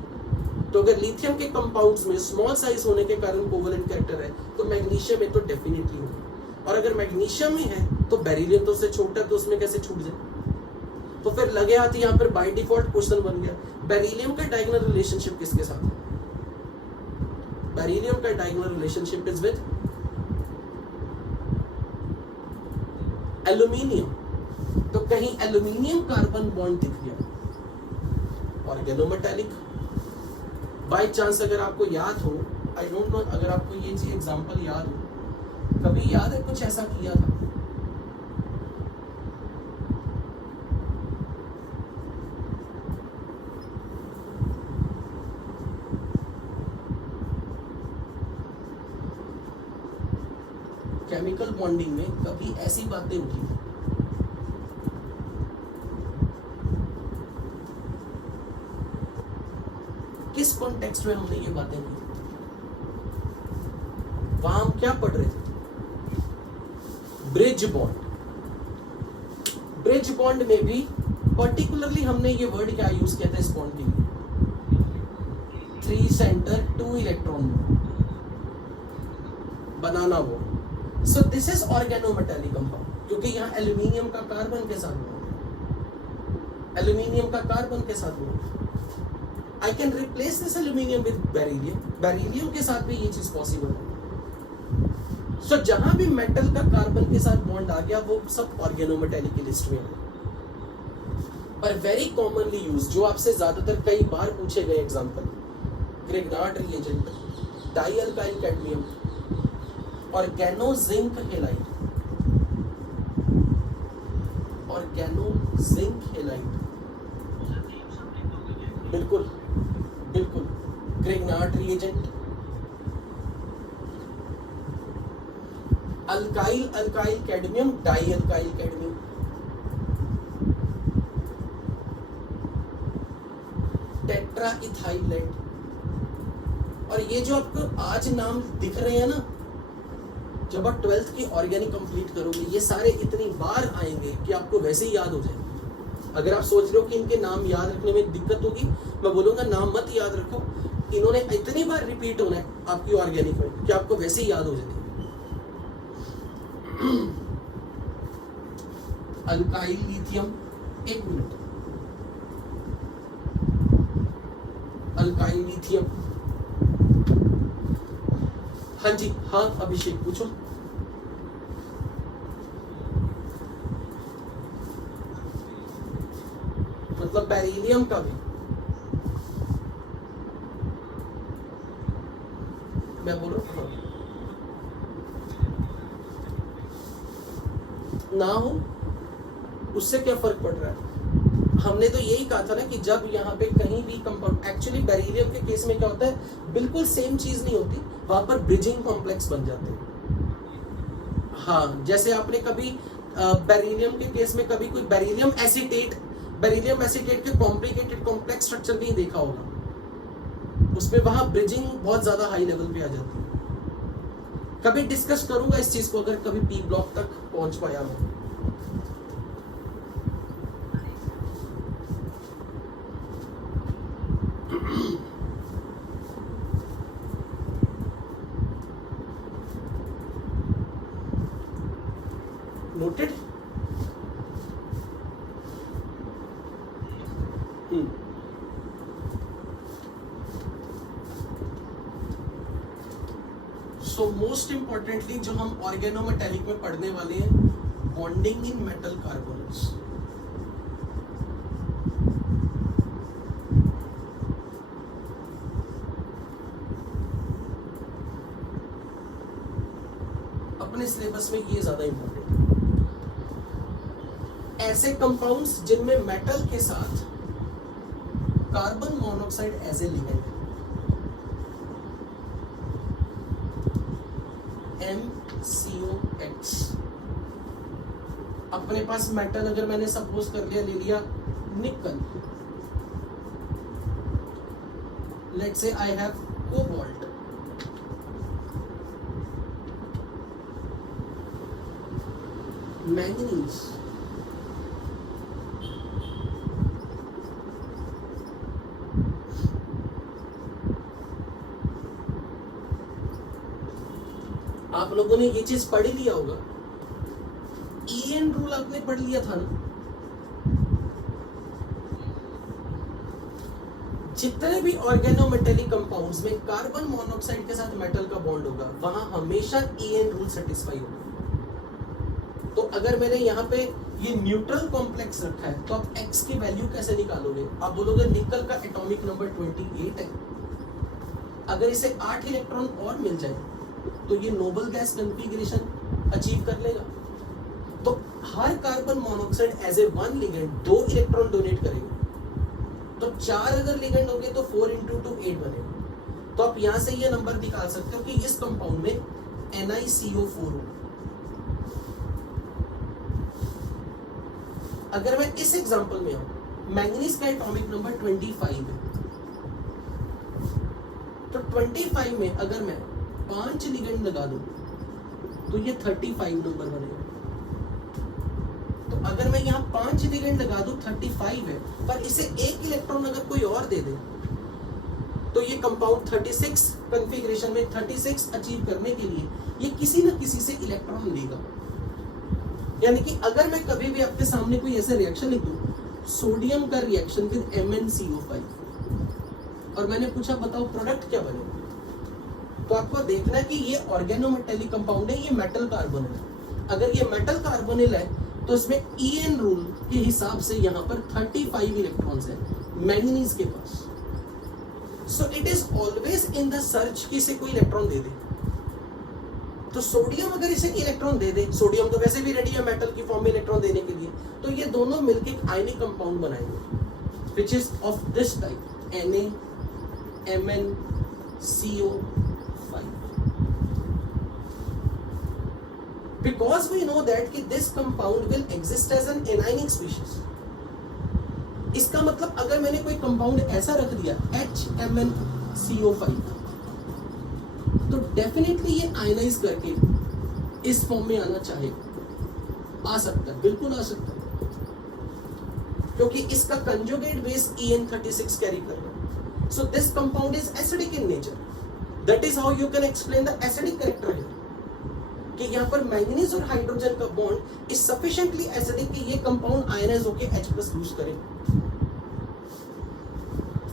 तो अगर लिथियम के कंपाउंड्स में स्मॉल साइज होने के कारण कोवेलेंट कैरेक्टर है, तो मैग्नीशियम में तो डेफिनेटली होगा। और अगर मैग्नीशियम में है तो बेरिलियम तो उससे छोटा है, तो उसमें कैसे छूट जाए? तो फिर लगे हाथ यहाँ पर बाय डिफॉल्ट क्वेश्चन बन गया, बेरिलियम का डायगोनल रिलेशनशिप किसके साथ है? बेरिलियम का diagonal relationship is with aluminium. तो कहीं एल्यूमिनियम कार्बन बॉन्ड दिख गया, ऑर्गेनोमेटालिक। बाय चांस अगर आपको याद हो, आई डोंट नो, अगर आपको ये चीज एग्जांपल याद हो, कभी याद है कुछ ऐसा किया था? केमिकल बॉन्डिंग में कभी ऐसी बातें उठी? किस कॉन्टेक्स्ट में हमने ये बातें की? वहां हम क्या पढ़ रहे थे? Bridge bond. ब्रिज बॉन्ड में भी पर्टिकुलरली हमने ये वर्ड क्या यूज किया था इस बॉन्ड के लिए? 3 सेंटर 2 इलेक्ट्रॉन बनाना वो। So this is organometallic compound, क्योंकि यहाँ एल्यूमिनियम का कार्बन के साथ बॉन्ड, एल्यूमिनियम का कार्बन के साथ bond. I can replace this aluminium with beryllium, beryllium के साथ भी ये चीज पॉसिबल है। सो जहां भी मेटल का कार्बन के साथ बॉन्ड आ गया, वो सब ऑर्गेनोमेटालिक की लिस्ट में है। पर वेरी कॉमनली यूज, जो आपसे ज्यादातर कई बार पूछे गए example, Grignard reagent, dialkyl cadmium, organo zinc halide, organo zinc halide, बिल्कुल बिल्कुल Grignard reagent, alkyl alkyl cadmium, dialkyl cadmium, tetraethyl lead. और ये जो आपको आज नाम दिख रहे हैं ना, जब आप 12th की ऑर्गेनिक कंप्लीट करोगे, ये सारे इतनी बार आएंगे कि आपको वैसे ही याद हो जाएंगे। अगर आप सोच रहे हो कि इनके नाम याद रखने में दिक्कत होगी, मैं बोलूंगा नाम मत याद रखो, इन्होंने इतनी बार रिपीट होना है आपकी ऑर्गेनिक में कि आपको वैसे ही याद हो जाएगी। अल्काइल लिथियम, एक मिनट, अल्काइल लिथियम, हाँ जी, हाँ अभिषेक पूछो। मतलब बेरिलियम का भी मैं बोल रहा हूँ ना हो, उससे क्या फर्क पड़ रहा है? हमने तो यही कहा था ना कि जब यहाँ पे कहीं भी कंपाउंड, एक्चुअली बेरिलियम के केस में क्या होता है, बिल्कुल सेम चीज नहीं होती, वहां पर ब्रिजिंग कॉम्प्लेक्स बन जाते हैं। हाँ, जैसे आपने कभी बेरिलियम के केस में कभी कोई बेरिलियम एसीटेट के कॉम्प्लिकेटेड कॉम्प्लेक्स स्ट्रक्चर नहीं देखा होगा, उसमें वहां ब्रिजिंग बहुत ज्यादा हाई लेवल पे आ जाती है। कभी डिस्कस करूंगा इस चीज को अगर कभी पी ब्लॉक तक पहुंच पाया मैं। नोटेड? सो मोस्ट इंपॉर्टेंटली जो हम ऑर्गेनोमेटेलिक में पढ़ने वाले हैं, बॉन्डिंग इन मेटल कार्बोनेट्स। अपने सिलेबस में ये ज्यादा इंपॉर्टेंट है। ऐसे कंपाउंड्स जिनमें मेटल के साथ carbon monoxide as a ligand, MCOX। अपने पास मेटल अगर मैंने सपोज कर लिया, ले लिया निकल, let's say I have cobalt, manganese, आप लोगों ने ये चीज पढ़ लिया होगा, EN रूल आपने पढ़ लिया था ना। जितने भी ऑर्गेनोमेटेलिक कंपाउंड्स में कार्बन मोनोऑक्साइड के साथ मेटल का बॉन्ड होगा, वहां हमेशा EN रूल सेटिस्फाई होगा। तो अगर मैंने यहाँ पे ये न्यूट्रल कॉम्प्लेक्स रखा है, तो आप X की वैल्यू कैसे निकालोगे? आप बोलोगे निकल का एटॉमिक नंबर 28 है, अगर इसे 8 इलेक्ट्रॉन और मिल जाए तो ये नोबल गैस कॉन्फ़िगरेशन अचीव कर लेगा। तो हर carbon monoxide as a one ligand 2 electron donate करेगा। तो 4 अगर लिगेंड होंगे तो 4 × 2 8 बनेगा। तो आप यहां से ये नंबर निकाल सकते हो कि इस कंपाउंड में NiCO4 हो। अगर मैं इस एग्जांपल में आऊं, मैंगनीज का एटॉमिक नंबर 25 है, तो 25 में अगर मैं 5 लिगेंड लगा दूं तो ये 35 नंबर बनेगा। तो अगर मैं यहाँ 5 लिगेंड लगा दूं 35 है, पर इसे 1 इलेक्ट्रॉन अगर कोई और दे दे तो ये कंपाउंड 36 कॉन्फ़िगरेशन में 36 अचीव करने के लिए ये किसी न किसी से इलेक्ट्रॉन लेगा। यानी कि अगर मैं कभी भी आपके सामने कोई ऐसा रिएक्शन लिख दूं, सोडियम का रिएक्शन विद MnCO5, और मैंने पूछा बताओ प्रोडक्ट क्या बनेगा, तो आपको देखना है कि ये ऑर्गेनोमेटेलिक कंपाउंड है, ये मेटल कार्बोनिल है। अगर ये मेटल कार्बोनिल है तो इसमें EN रूल के हिसाब से यहाँ पर 35 इलेक्ट्रॉन्स है मैंगनीज के पास। So it is always in the search कि इसे कोई इलेक्ट्रॉन दे दे। तो सोडियम अगर इसे इलेक्ट्रॉन दे दे, सोडियम तो वैसे भी रेडी है मेटल की फॉर्म में इलेक्ट्रॉन देने के लिए, तो ये दोनों मिलकर एक आयनिक कंपाउंड बनाएंगे which is of this type, NaMnCO5। Because we know that कि this compound will exist as an anionic species। इसका मतलब अगर मैंने कोई कंपाउंड ऐसा रख दिया HMnCO5, तो डेफिनेटली ये आयनाइज करके इस फॉर्म में आना चाहेगा, आ सकता है, बिल्कुल आ सकता है, क्योंकि इसका कंजुगेट बेस EN36 कैरी कर रहा है। So this compound is acidic in nature. That is how you can explain the acidic character here, कि यहाँ पर मैंगनीज और हाइड्रोजन का बॉन्ड इज सफिशिएंटली एसिडिक कि ये कंपाउंड आयनाइज होकर H+ लूज करे।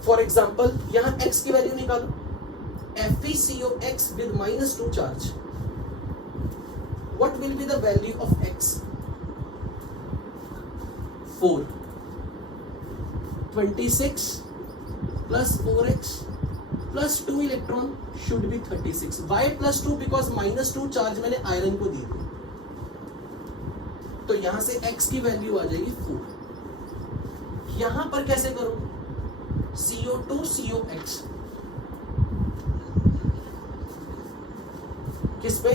फॉर एग्जांपल यहाँ X की वैल्यू निकालो, FeCOX with -2 charge, what will be the value of X? 4, 26 plus 4X plus 2 electron should be 36। Why +2? Because -2 charge मैंने iron को दी थी, तो यहां से X की वैल्यू आ जाएगी 4। यहां पर कैसे करूं? CO2 COX किस पे?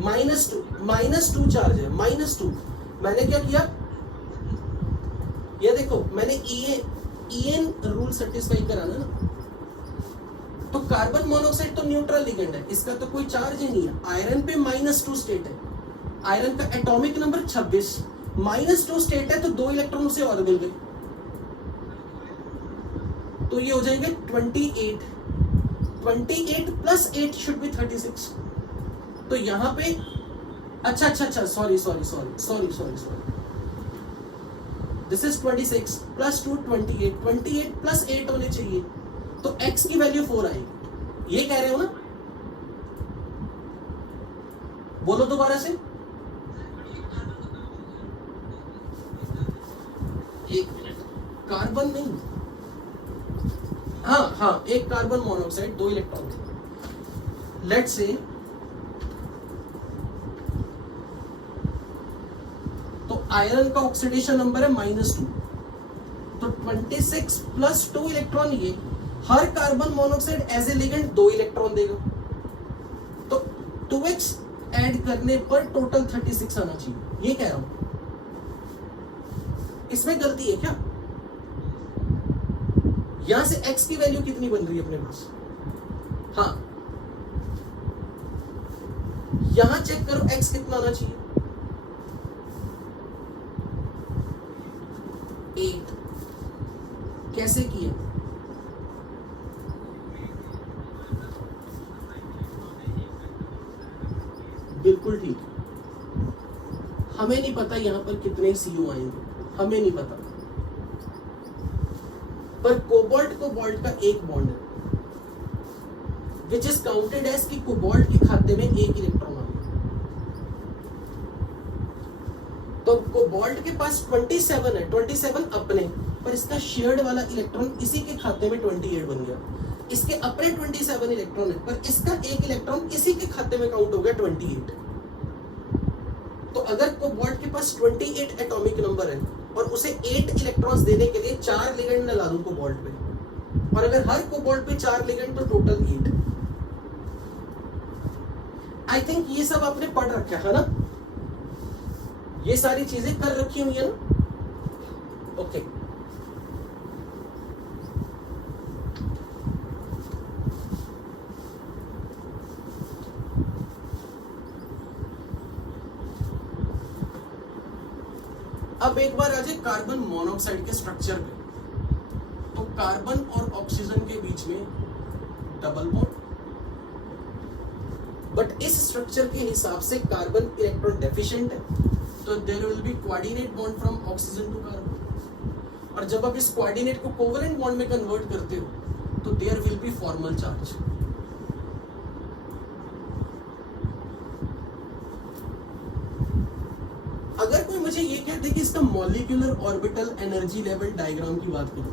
-2 चार्ज है, -2। मैंने क्या किया, ये देखो, मैंने EN रूल सेटिस्फाई कराना ना। तो कार्बन मोनोऑक्साइड तो न्यूट्रल लिगेंड है, इसका तो कोई चार्ज ही नहीं है। आयरन पे -2 स्टेट है, आयरन का एटॉमिक नंबर 26, -2 स्टेट है, तो 2 इलेक्ट्रॉन उसे और मिल गए, तो ये हो जाएंगे 28 + 8 शुड बी 36। तो यहां पे अच्छा, सॉरी, दिस इज 26 + 2 28 + 8 होने चाहिए, तो x की वैल्यू 4 आएगी। ये कह रहे हो ना? बोलो दोबारा से। एक मिनट, कार्बन नहीं, हाँ, एक कार्बन मोनोऑक्साइड 2 इलेक्ट्रॉन थे, लेट्स से। तो आयरन का ऑक्सीडेशन नंबर है -2, तो 26 + 2 इलेक्ट्रॉन, ये हर carbon monoxide as a ligand 2 electron देगा, तो 2x ऐड करने पर टोटल 36 आना चाहिए। ये कह रहा हूं, इसमें गलती है क्या? यहां से x की वैल्यू कितनी बन रही है अपने पास? हाँ, यहां चेक करो x कितना आना चाहिए, 8। कैसे किए? बिल्कुल ठीक। हमें नहीं पता यहां पर कितने CO आएंगे, हमें नहीं पता, पर कोबाल्ट का एक बॉन्ड है विच इज काउंटेड एज कि कोबाल्ट के खाते में 1 इलेक्ट्रॉन आ गया। तो कोबाल्ट के पास 27 है, 27 अपने, पर इसका शेयर्ड वाला इलेक्ट्रॉन इसी के खाते में 28 बन गया। इसके अपने 27 इलेक्ट्रॉन है, पर इसका एक इलेक्ट्रॉन इसी के खाते में काउंट हो गया 28। तो अगर कोबाल्ट के पास 28 एटॉमिक नंबर है और उसे 8 इलेक्ट्रॉन्स देने के लिए 4 लिगेंड लगा दूं कोबाल्ट पे, और अगर हर कोबाल्ट पे 4 लिगेंड, तो टोटल 8। आई थिंक ये सब आपने पढ़ रखा है ना? ये सारी चीजें कर रखी हुई है ना? ओके। अब एक बार आ जाए कार्बन मोनोऑक्साइड के स्ट्रक्चर पे। तो कार्बन और ऑक्सीजन के बीच में डबल बॉन्ड, बट इस स्ट्रक्चर के हिसाब से कार्बन इलेक्ट्रॉन डेफिशिएंट है, तो there will be coordinate bond from oxygen to carbon. और जब आप इस कोऑर्डिनेट को कोवेलेंट बॉन्ड में कन्वर्ट करते हो, तो there will be formal charge. अगर कोई मुझे ये कहते कि इसका molecular orbital energy level diagram की बात करो,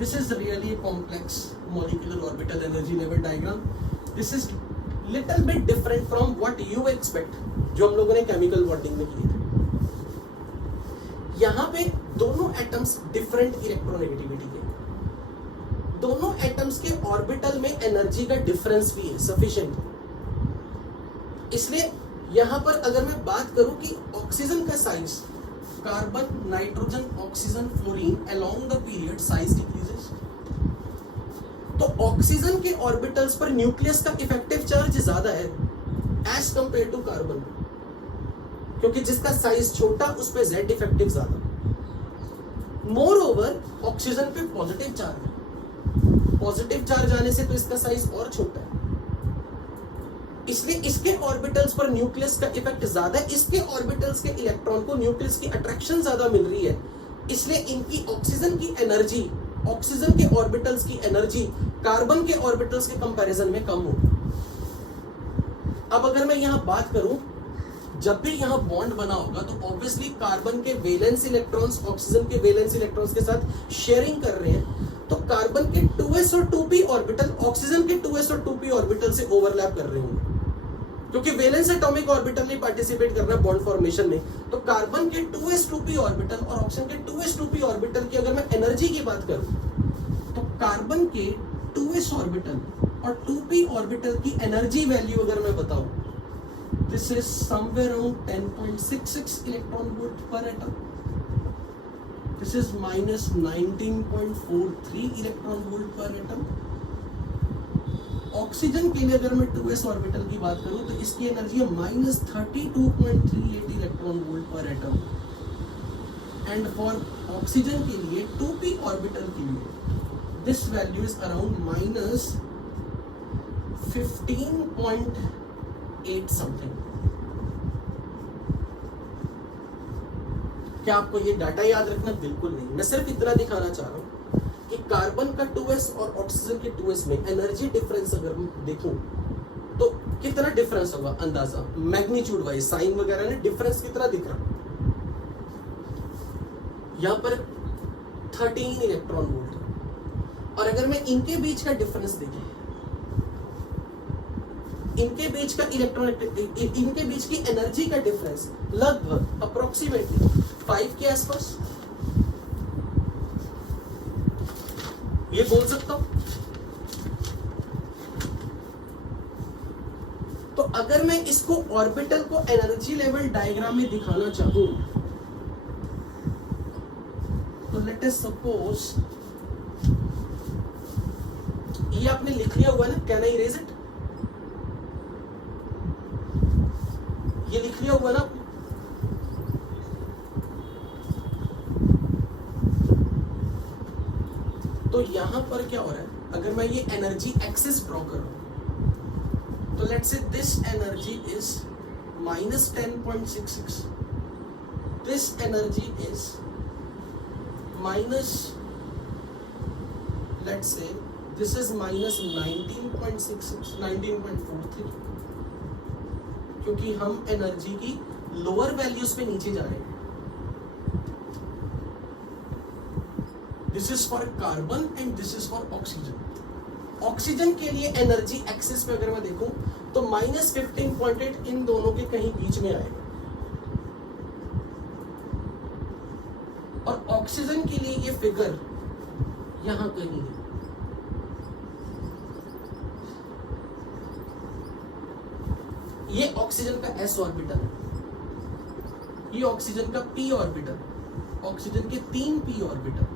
this is really a complex molecular orbital energy level diagram. This is little bit different from what you expect, जो हम लोगों ने केमिकल बॉन्डिंग में किए थे। यहाँ पे दोनों एटम्स डिफरेंट इलेक्ट्रोनेगेटिविटी के, दोनों एटम्स के ऑर्बिटल में एनर्जी का डिफरेंस भी है सफिशिएंट। इसलिए यहाँ पर अगर मैं बात करूं कि ऑक्सीजन का size, carbon, nitrogen, oxygen, fluorine, along the period size decreases, तो ऑक्सीजन के ऑर्बिटल्स पर न्यूक्लियस का इफेक्टिव चार्ज ज्यादा है एज कंपेयर टू कार्बन, क्योंकि जिसका साइज छोटा उस पे जेड इफेक्टिव ज्यादा। मोर ओवर ऑक्सीजन पे पॉजिटिव चार्ज है, पॉजिटिव चार्ज आने से तो इसका साइज और छोटा है, इसलिए इसके ऑर्बिटल्स पर न्यूक्लियस का इफेक्ट ज्यादा है, इसके ऑर्बिटल्स के इलेक्ट्रॉन को न्यूक्लियस की अट्रैक्शन ज्यादा मिल रही है, इसलिए इनकी ऑक्सीजन की एनर्जी, ऑक्सीजन के ऑर्बिटल्स की एनर्जी कार्बन के ऑर्बिटल्स के कंपैरिजन में कम होगी। अब अगर मैं यहां बात करूं जब भी यहाँ बॉन्ड बना होगा तो ऑब्वियसली कार्बन के वैलेंस इलेक्ट्रॉन्स ऑक्सीजन के वैलेंस इलेक्ट्रॉन्स के साथ शेयरिंग कर रहे हैं, तो कार्बन के 2s और 2p ऑर्बिटल ऑक्सीजन के 2s और 2p ऑर्बिटल से ओवरलैप कर रहे होंगे, क्योंकि वैलेंस एटॉमिक ऑर्बिटल नहीं पार्टिसिपेट कर रहा है बॉन्ड फॉर्मेशन में। तो कार्बन के 2s 2p ऑर्बिटल और ऑक्सीजन के 2s 2p ऑर्बिटल की अगर मैं एनर्जी की बात करूं तो कार्बन के 2s ऑर्बिटल और 2p ऑर्बिटल की एनर्जी वैल्यू अगर मैं बताऊं, this is somewhere around 10.66 electron volt per atom, this is minus 19.43 electron volt per atom. Oxygen के लिए अगर मैं 2s ऑर्बिटल की बात करूं तो इसकी एनर्जी है minus 32.38 electron volt per atom. And for oxygen के लिए 2p ऑर्बिटल के लिए this value is around minus 15.8 something. क्या आपको ये डाटा याद रखना? बिल्कुल नहीं, मैं सिर्फ इतना दिखाना चाह रहा हूं कि कार्बन का 2s और ऑक्सीजन के 2s में एनर्जी डिफरेंस अगर देखूं तो कितना डिफरेंस होगा अंदाजा मैग्नीट्यूड वाइज, साइन वगैरह ने डिफरेंस कितना दिख रहा, यहां पर 13 इलेक्ट्रॉन वोल्ट। और अगर मैं इनके बीच का डिफरेंस देखूं, इनके बीच का इनके बीच की एनर्जी का डिफरेंस लगभग अप्रोक्सीमेटली 5 के आसपास, ये बोल सकता हूं। तो अगर मैं इसको ऑर्बिटल को एनर्जी लेवल डायग्राम में दिखाना चाहूं तो लेट अस सपोज ये आपने लिख लिया हुआ है ना, कैन आई इरेज इट? ये लिख लिया हुआ ना, तो यहां पर क्या हो रहा है, अगर मैं ये एनर्जी एक्सिस ड्रॉ कर रहा हूं तो let's say this energy is minus 10.66, this energy is minus, let's say this is minus 19.66, 19.43, क्योंकि हम एनर्जी की लोअर वैल्यूज पे नीचे जा रहे हैं। This is for carbon and this is for oxygen. Oxygen के लिए एनर्जी एक्सिस पे अगर मैं देखूं तो माइनस 15.8 इन दोनों के कहीं बीच में आएगा, और ऑक्सीजन के लिए ये फिगर यहां कहीं है। ये ऑक्सीजन का s ऑर्बिटल है, ये ऑक्सीजन का p ऑर्बिटल, ऑक्सीजन के 3 p orbital,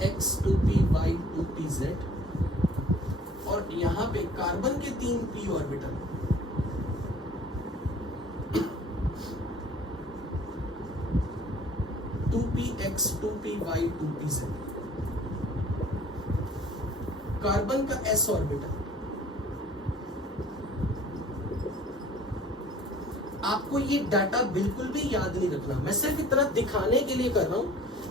x 2py 2pz, और यहां पे कार्बन के 3 p orbital, two p x 2py 2pz, carbon का s ऑर्बिटल। आपको ये डाटा बिल्कुल भी याद नहीं रखना, मैं सिर्फ इतना दिखाने के लिए कर रहा हूं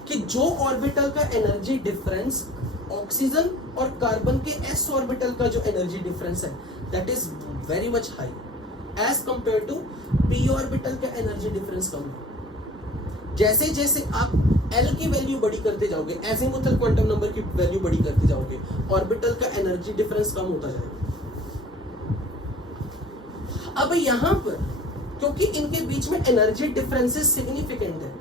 कि जो ऑर्बिटल का एनर्जी डिफरेंस ऑक्सीजन और कार्बन के s ऑर्बिटल का जो एनर्जी डिफरेंस है that is very much high as compare to p orbital का एनर्जी डिफरेंस कम है। जैसे जैसे आप L की वैल्यू बड़ी करते जाओगे, एजीमुथल क्वांटम नंबर की वैल्यू बड़ी करते जाओगे, ऑर्बिटल का एनर्जी डिफरेंस कम होता जाएगा। अब यहां पर क्योंकि इनके बीच में एनर्जी डिफरेंसेस सिग्निफिकेंट है,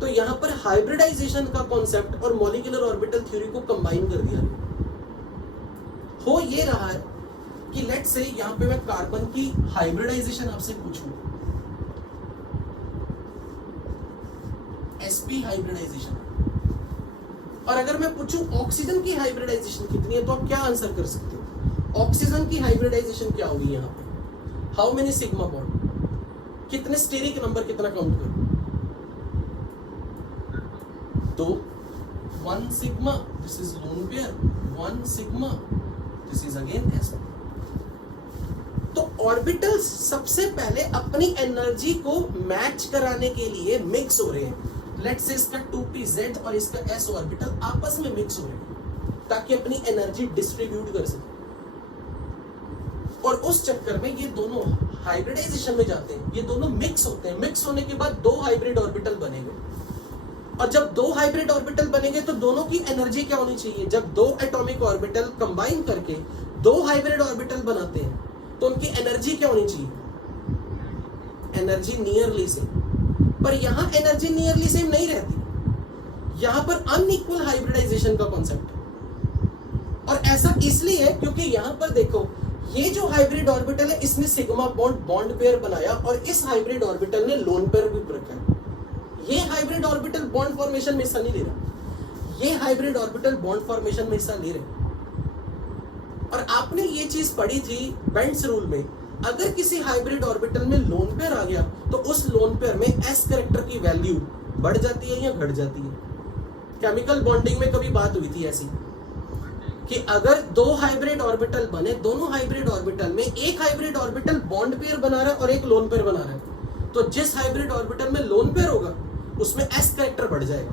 तो यहां पर हाइब्रिडाइजेशन का कॉन्सेप्ट और मॉलिक्यूलर ऑर्बिटल थ्योरी को कंबाइन कर दिया। हो ये रहा है कि लेट से यहां पे मैं कार्बन की हाइब्रिडाइजेशन आपसे पूछूं, sp हाइब्रिडाइजेशन, और अगर मैं पूछूं ऑक्सीजन की हाइब्रिडाइजेशन कितनी है, तो आप क्या आंसर कर सकते हो? ऑक्सीजन की हाइब्रिडाइजेशन क्या होगी यहां पे? हाउ मेनी सिग्मा बॉन्ड, कितने स्टेरिक नंबर, कितना काउंट करूं? तो 1 sigma, this is lone pair, 1 sigma, this is again s। तो ऑर्बिटल्स सबसे पहले अपनी एनर्जी को मैच कराने के लिए मिक्स हो रहे हैं। लेट्स से इसका 2pz और इसका s ऑर्बिटल आपस में मिक्स हो रहे हैं। ताकि अपनी एनर्जी डिस्ट्रीब्यूट कर सके। और उस चक्कर में ये दोनों हाइब्रिडाइजेशन में जाते हैं, ये दोनों मिक्स होते हैं। मिक्स होने के बाद दो हाइब्रिड ऑर्बिटल बनेंगे, और जब दो हाइब्रिड ऑर्बिटल बनेंगे तो दोनों की एनर्जी क्या होनी चाहिए? जब दो एटॉमिक ऑर्बिटल कंबाइन करके दो हाइब्रिड ऑर्बिटल बनाते हैं तो उनकी एनर्जी क्या होनी चाहिए? Energy nearly same. पर यहां एनर्जी नियरली सेम नहीं रहती, यहां पर अनइक्वल हाइब्रिडाइजेशन का कॉन्सेप्ट है। और ऐसा इसलिए है क्योंकि यहां पर देखो, ये जो हाइब्रिड ऑर्बिटल है इसने सिग्मा बॉन्ड पेयर बनाया और इस हाइब्रिड ऑर्बिटल ने लोन पेयर भी रखा है। ये हाइब्रिड ऑर्बिटल बॉन्ड फॉर्मेशन में हिस्सा नहीं ले रहा, ये हाइब्रिड ऑर्बिटल बॉन्ड फॉर्मेशन में हिस्सा ले रहे। और आपने ये चीज पढ़ी थी बेंड्स रूल में, अगर किसी हाइब्रिड ऑर्बिटल में लोन पेयर आ गया तो उस लोन पेयर में एस कैरेक्टर की वैल्यू बढ़ जाती है या घट जाती है। केमिकल बॉन्डिंग में कभी बात हुई थी ऐसी कि अगर दो हाइब्रिड ऑर्बिटल बने, दोनों हाइब्रिड ऑर्बिटल में एक हाइब्रिड ऑर्बिटल बॉन्ड पेयर बना रहा है और एक लोन पेयर बना रहा है, तो जिस हाइब्रिड ऑर्बिटल में लोन पेयर होगा उसमें एस कैरेक्टर बढ़ जाएगा,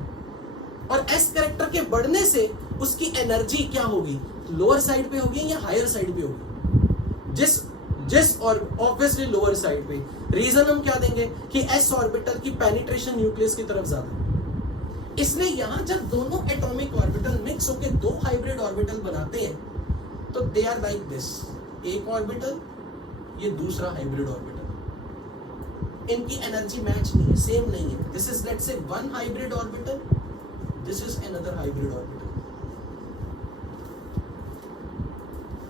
और एस कैरेक्टर के बढ़ने से उसकी एनर्जी क्या होगी? लोअर साइड पे होगी या हायर साइड पे होगी? जिस और ऑब्वियसली लोअर साइड पे। रीजन हम क्या देंगे कि एस ऑर्बिटल की पेनिट्रेशन न्यूक्लियस की तरफ ज्यादा है। इसलिए यहां जब दोनों एटॉमिक ऑर्बिटल मिक्स होकर दो हाइब्रिड ऑर्बिटल बनाते हैं तो दे आर लाइक दिस, एक ऑर्बिटल, ये दूसरा हाइब्रिड ऑर्बिटल। इनकी एनर्जी मैच नहीं है, सेम नहीं है। This is let's say one hybrid orbital, this is another hybrid orbital.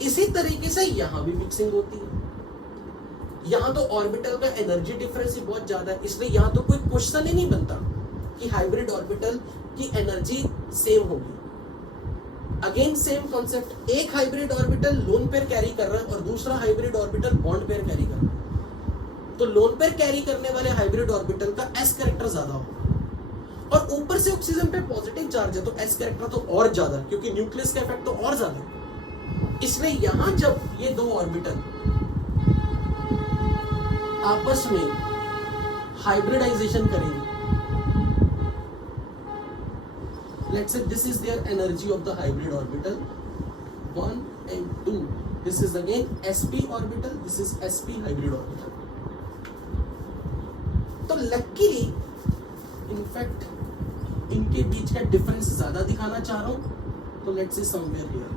इसी तरीके से यहां भी मिक्सिंग होती है। यहां तो ऑर्बिटल का एनर्जी डिफरेंस ही बहुत ज्यादा है, इसलिए यहां तो कोई क्वेश्चन ही नहीं बनता कि हाइब्रिड ऑर्बिटल की एनर्जी सेम होगी। अगेन सेम कॉन्सेप्ट, एक hybrid orbital lone pair carry कर रहा है और दूसरा hybrid orbital bond pair carry कर रहा है, तो लोन पेयर कैरी करने वाले हाइब्रिड ऑर्बिटल का एस कैरेक्टर ज्यादा होगा, और ऊपर से ऑक्सीजन पे पॉजिटिव चार्ज है तो एस कैरेक्टर तो और ज्यादा, क्योंकि न्यूक्लियस का इफेक्ट तो और ज्यादा है। इसलिए यहां जब ये दो ऑर्बिटल आपस में हाइब्रिडाइजेशन करेंगे, let's say this is their energy of the hybrid orbital 1 and 2, this is again sp orbital, this is sp hybrid orbital। तो लकीली इनफैक्ट इनके बीच का डिफरेंस ज्यादा दिखाना चाह रहा हूं, तो लेट्स से समवेयर हियर।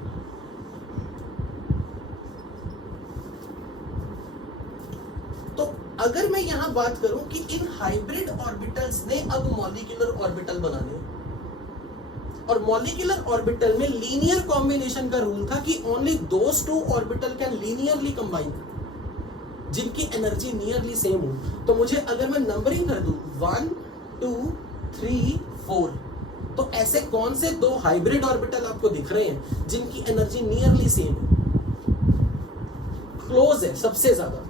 तो अगर मैं यहां बात करूं कि इन हाइब्रिड ऑर्बिटल्स ने अब मॉलिक्यूलर ऑर्बिटल बनाने, और मॉलिक्यूलर ऑर्बिटल में लीनियर कॉम्बिनेशन का रूल था कि only those two orbital can linearly combine, जिनकी एनर्जी नियरली सेम हो। तो मुझे अगर मैं नंबरिंग कर दूं 1 2 3 4, तो ऐसे कौन से दो हाइब्रिड ऑर्बिटल आपको दिख रहे हैं जिनकी एनर्जी नियरली सेम है, क्लोज है सबसे ज्यादा?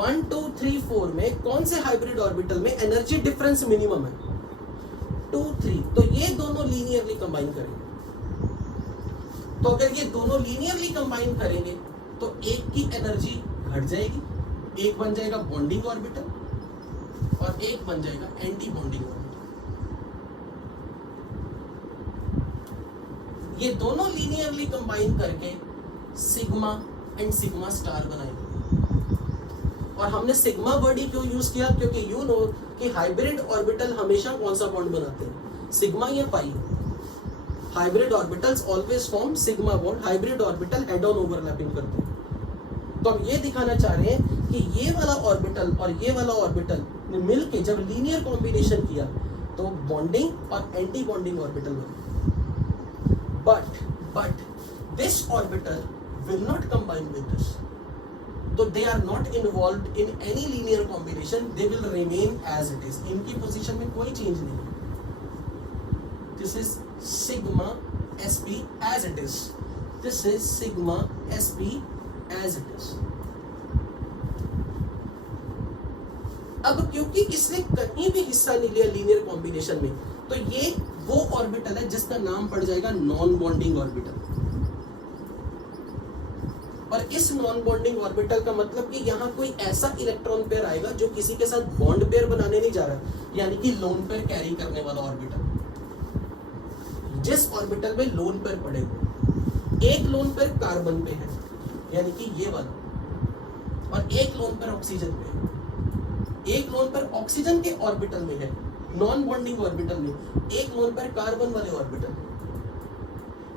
1 2 3 4 में कौन से हाइब्रिड ऑर्बिटल में एनर्जी डिफरेंस मिनिमम है? 2 3। तो ये दोनों लीनियरली कंबाइन करेंगे। तो अगर ये दोनों लीनियरली कंबाइन करेंगे तो एक की एनर्जी घट जाएगी, एक बन जाएगा बॉन्डिंग ऑर्बिटल और एक बन जाएगा एंटी बॉन्डिंग ऑर्बिटल। ये दोनों लीनियरली कंबाइन करके सिग्मा एंड सिग्मा स्टार बनाएंगे। और हमने सिग्मा वर्ड ही क्यों यूज किया? क्योंकि यू नो कि हाइब्रिड ऑर्बिटल हमेशा कौन सा बॉन्ड बनाते हैं, सिग्मा या pi. Hybrid orbitals always form sigma bond, hybrid orbital head on overlapping करते हैं। तो हम ये दिखाना चाह रहे हैं कि ये वाला ऑर्बिटल और ये वाला ऑर्बिटल ने मिलके जब लीनियर कॉम्बिनेशन किया तो बॉन्डिंग और एंटी बॉन्डिंग ऑर्बिटल बने। But this orbital will not combine with this, तो they are not involved in any linear combination, they will remain as it is. इनकी पोजीशन में कोई चेंज नहीं है। This is sigma sp as it is, this is sigma sp as it is. अब क्योंकि इसने कहीं भी हिस्सा नहीं लिया लीनियर कॉम्बिनेशन में, तो ये वो ऑर्बिटल है जिसका नाम पड़ जाएगा नॉन बॉन्डिंग ऑर्बिटल। और इस नॉन बॉन्डिंग ऑर्बिटल का मतलब कि यहाँ कोई ऐसा इलेक्ट्रॉन पेयर आएगा जो किसी के साथ बॉन्ड पेयर बनाने नहीं जा रहा, यानी कि लोन पेयर कैरी करने वाला ऑर्बिटल। जिस ऑर्बिटल में लोन पेयर पड़े हुए, एक लोन पेयर कार्बन पे है यानी कि ये वाला, और एक लोन पेयर ऑक्सीजन पे है। एक लोन पेयर ऑक्सीजन के ऑर्बिटल में है, नॉन बॉन्डिंग ऑर्बिटल में, एक लोन पेयर कार्बन वाले orbital.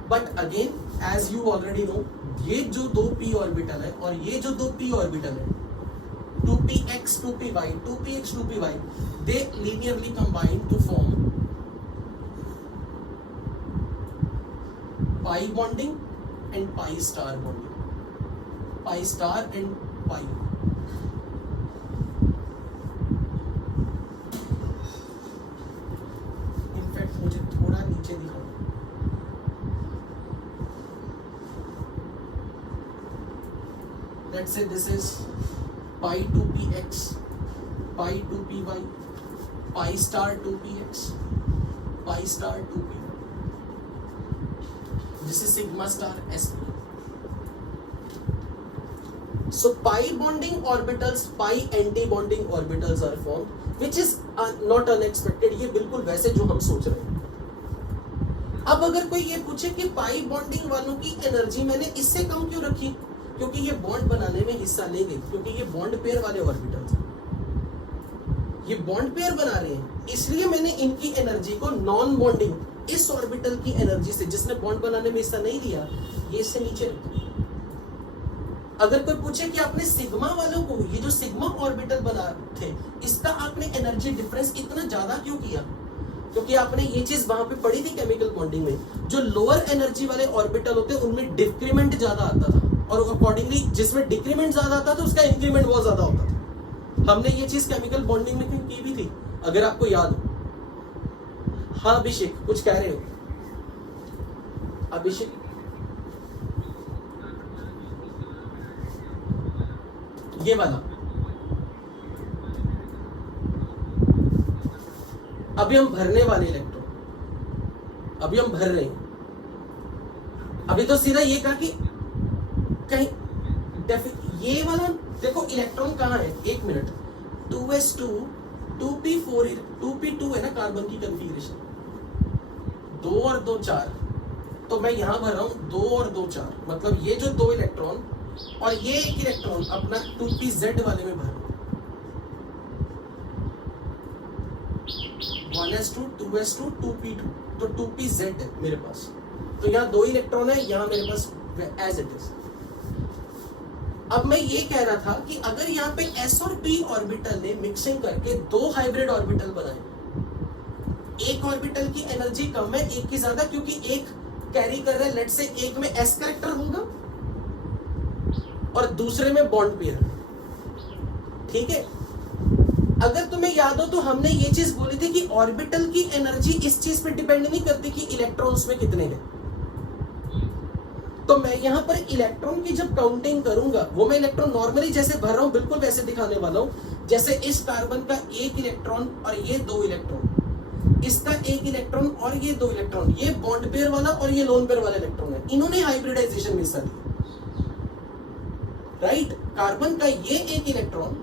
But again as you already know, ये जो दो p ऑर्बिटल है और ये जो दो p ऑर्बिटल है, 2px 2py 2px 2py, they linearly combine to form pi bonding and pi star bonding, pi star and pi। In fact मुझे थोड़ा नीचे दिखाओ, let's say this is pi 2px, pi 2py, pi star 2px, pi star 2py, this is sigma star sp। So pi bonding orbitals, pi anti bonding orbitals are formed, which is not unexpected, ये बिल्कुल वैसे जो हम सोच रहे हैं। अब अगर कोई ये पूछे कि पाई बॉन्डिंग वालों की एनर्जी मैंने इससे कम क्यों रखी, क्योंकि ये बॉन्ड बनाने में हिस्सा लेंगे, क्योंकि ये बॉन्ड पेयर वाले ऑर्बिटल्स हैं, ये बॉन्ड पेयर बना रहे हैं, इसलिए मैंने इनकी एनर्जी को नॉन बॉन्डिंग इस ऑर्बिटल की एनर्जी से, जिसने बॉन्ड बनाने में हिस्सा नहीं लिया, ये इससे नीचे रखा। अगर कोई पूछे कि आपने सिग्मा वालों को, ये जो सिग्मा ऑर्बिटल बना थे, इसका आपने एनर्जी डिफरेंस इतना ज्यादा क्यों किया, क्योंकि आपने ये चीज वहां पे पढ़ी थी केमिकल बॉन्डिंग में, जो लोअर एनर्जी वाले ऑर्बिटल होते हैं उनमें डिक्रीमेंट ज्यादा आता था, और अकॉर्डिंगली जिसमें डिक्रीमेंट ज्यादा आता था उसका इंक्रीमेंट बहुत ज्यादा होता था। हमने ये चीज केमिकल बॉन्डिंग में की भी थी, अगर आपको याद हो। हाँ अभिषेक, कुछ कह रहे हो अभिषेक? ये वाला अभी हम भरने वाले इलेक्ट्रॉन, अभी हम भर रहे हैं। अभी तो सीधा ये कहा कि कहीं ये वाला देखो इलेक्ट्रॉन कहाँ है, एक मिनट, 2s2 2p4 2p2 है ना कार्बन की कॉन्फ़िगरेशन, 2 और 2 4, तो मैं यहां भर रहा हूं 2 और 2 4, मतलब ये जो दो इलेक्ट्रॉन और ये एक इलेक्ट्रॉन अपना 2pz वाले में भर रहा हूं, 1s2 2s2 2p2, तो 2pz है मेरे पास, तो यहाँ दो इलेक्ट्रॉन है, यहाँ मेरे पास एज इट इज। अब मैं ये कह रहा था कि अगर यहाँ पे s और p ऑर्बिटल ने मिक्सिंग करके दो हाइब्रिड ऑर्बिटल बनाए, एक ऑर्बिटल की एनर्जी कम है, एक की ज्यादा, क्योंकि एक कैरी कर रहा है, लेट्स से एक में s कैरेक्टर होगा और दूसरे में बॉन्ड पेयर, ठीक है। अगर तुम्हें याद हो तो हमने ये चीज बोली थी कि ऑर्बिटल की एनर्जी इस चीज पे डिपेंड नहीं करती कि इलेक्ट्रॉन्स में कितने हैं। तो मैं यहां पर इलेक्ट्रॉन की जब काउंटिंग करूंगा, वो मैं इलेक्ट्रॉन नॉर्मली जैसे भर रहा हूं बिल्कुल वैसे दिखाने वाला हूं, जैसे इस कार्बन का एक इलेक्ट्रॉन और ये दो इलेक्ट्रॉन, इसका एक इलेक्ट्रॉन और ये दो इलेक्ट्रॉन, ये बॉन्ड पेयर वाला और ये लोन पेयर वाला इलेक्ट्रॉन है, इन्होंने हाइब्रिडाइजेशन में हिस्सा लिया, राइट। कार्बन का ये एक इलेक्ट्रॉन,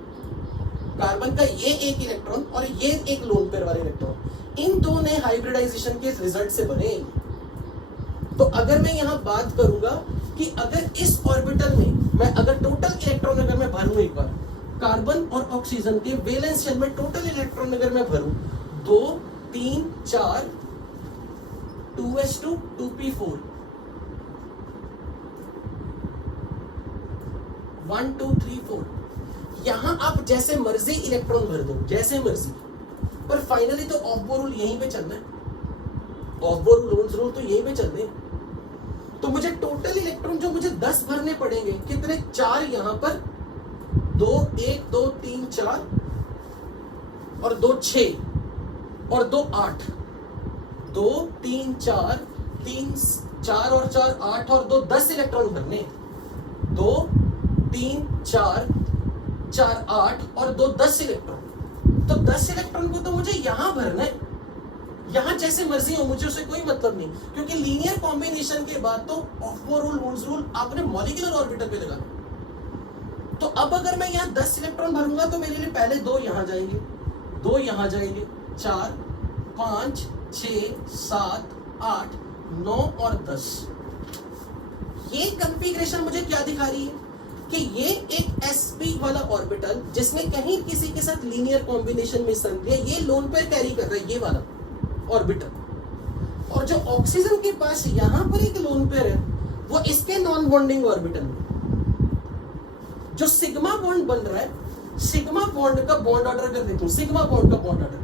कार्बन का ये एक इलेक्ट्रॉन और ये एक लोन पेयर वाले इलेक्ट्रॉन, इन दो ने हाइब्रिडाइजेशन के रिजल्ट से बने। तो अगर मैं यहां बात करूंगा कि अगर इस ऑर्बिटल में मैं अगर टोटल इलेक्ट्रॉन अगर मैं भरूं, एक बार कार्बन और ऑक्सीजन के वैलेंस शेल में टोटल इलेक्ट्रॉन अगर मैं भरूं 2 3 4 2s2 2p4 1 2 3 4, यहां आप जैसे मर्जी इलेक्ट्रॉन भर दो, जैसे मर्जी, पर फाइनली तो ऑफ बोर रूल यहीं पे चलना है, ऑफ बोर रूल तो यहीं पे चलने हैं। तो मुझे टोटल इलेक्ट्रॉन जो मुझे 10 भरने पड़ेंगे, कितने, 4 यहां पर, 2 1 2 3 4 और 2 6 और 2 8, 2 3 4 3 4 और 4 8 और 2 10 इलेक्ट्रॉन भरने, 2 3 4 4 8 और 2 10 इलेक्ट्रॉन। तो 10 इलेक्ट्रॉन को तो मुझे यहां भरना है, यहां जैसे मर्जी हो, मुझे उससे कोई मतलब नहीं, क्योंकि लीनियर कॉम्बिनेशन के बाद तो of Bohr rule, Woods rule आपने मॉलिक्यूलर ऑर्बिटल पे लगाना। तो अब अगर मैं यहां 10 इलेक्ट्रॉन भरूंगा तो मेरे लिए पहले 2 यहां जाएंगे, 2 यहां जाएंगे, 4 5 6 7 8 9 और 10। ये कॉन्फ़िगरेशन मुझे क्या दिखा रही है कि ये एक sp वाला ऑर्बिटल जिसने कहीं किसी के साथ लीनियर कॉम्बिनेशन में सन दिया, ये लोन पेयर कैरी कर रहा है, ये वाला ऑर्बिटल। और जो ऑक्सीजन के पास यहां पर एक लोन पेयर है वो इसके नॉन बॉन्डिंग ऑर्बिटल में जो सिग्मा बॉन्ड बन रहा है, सिग्मा बॉन्ड का बॉन्ड ऑर्डर कर देता हूं, सिग्मा बॉन्ड का बॉन्ड ऑर्डर,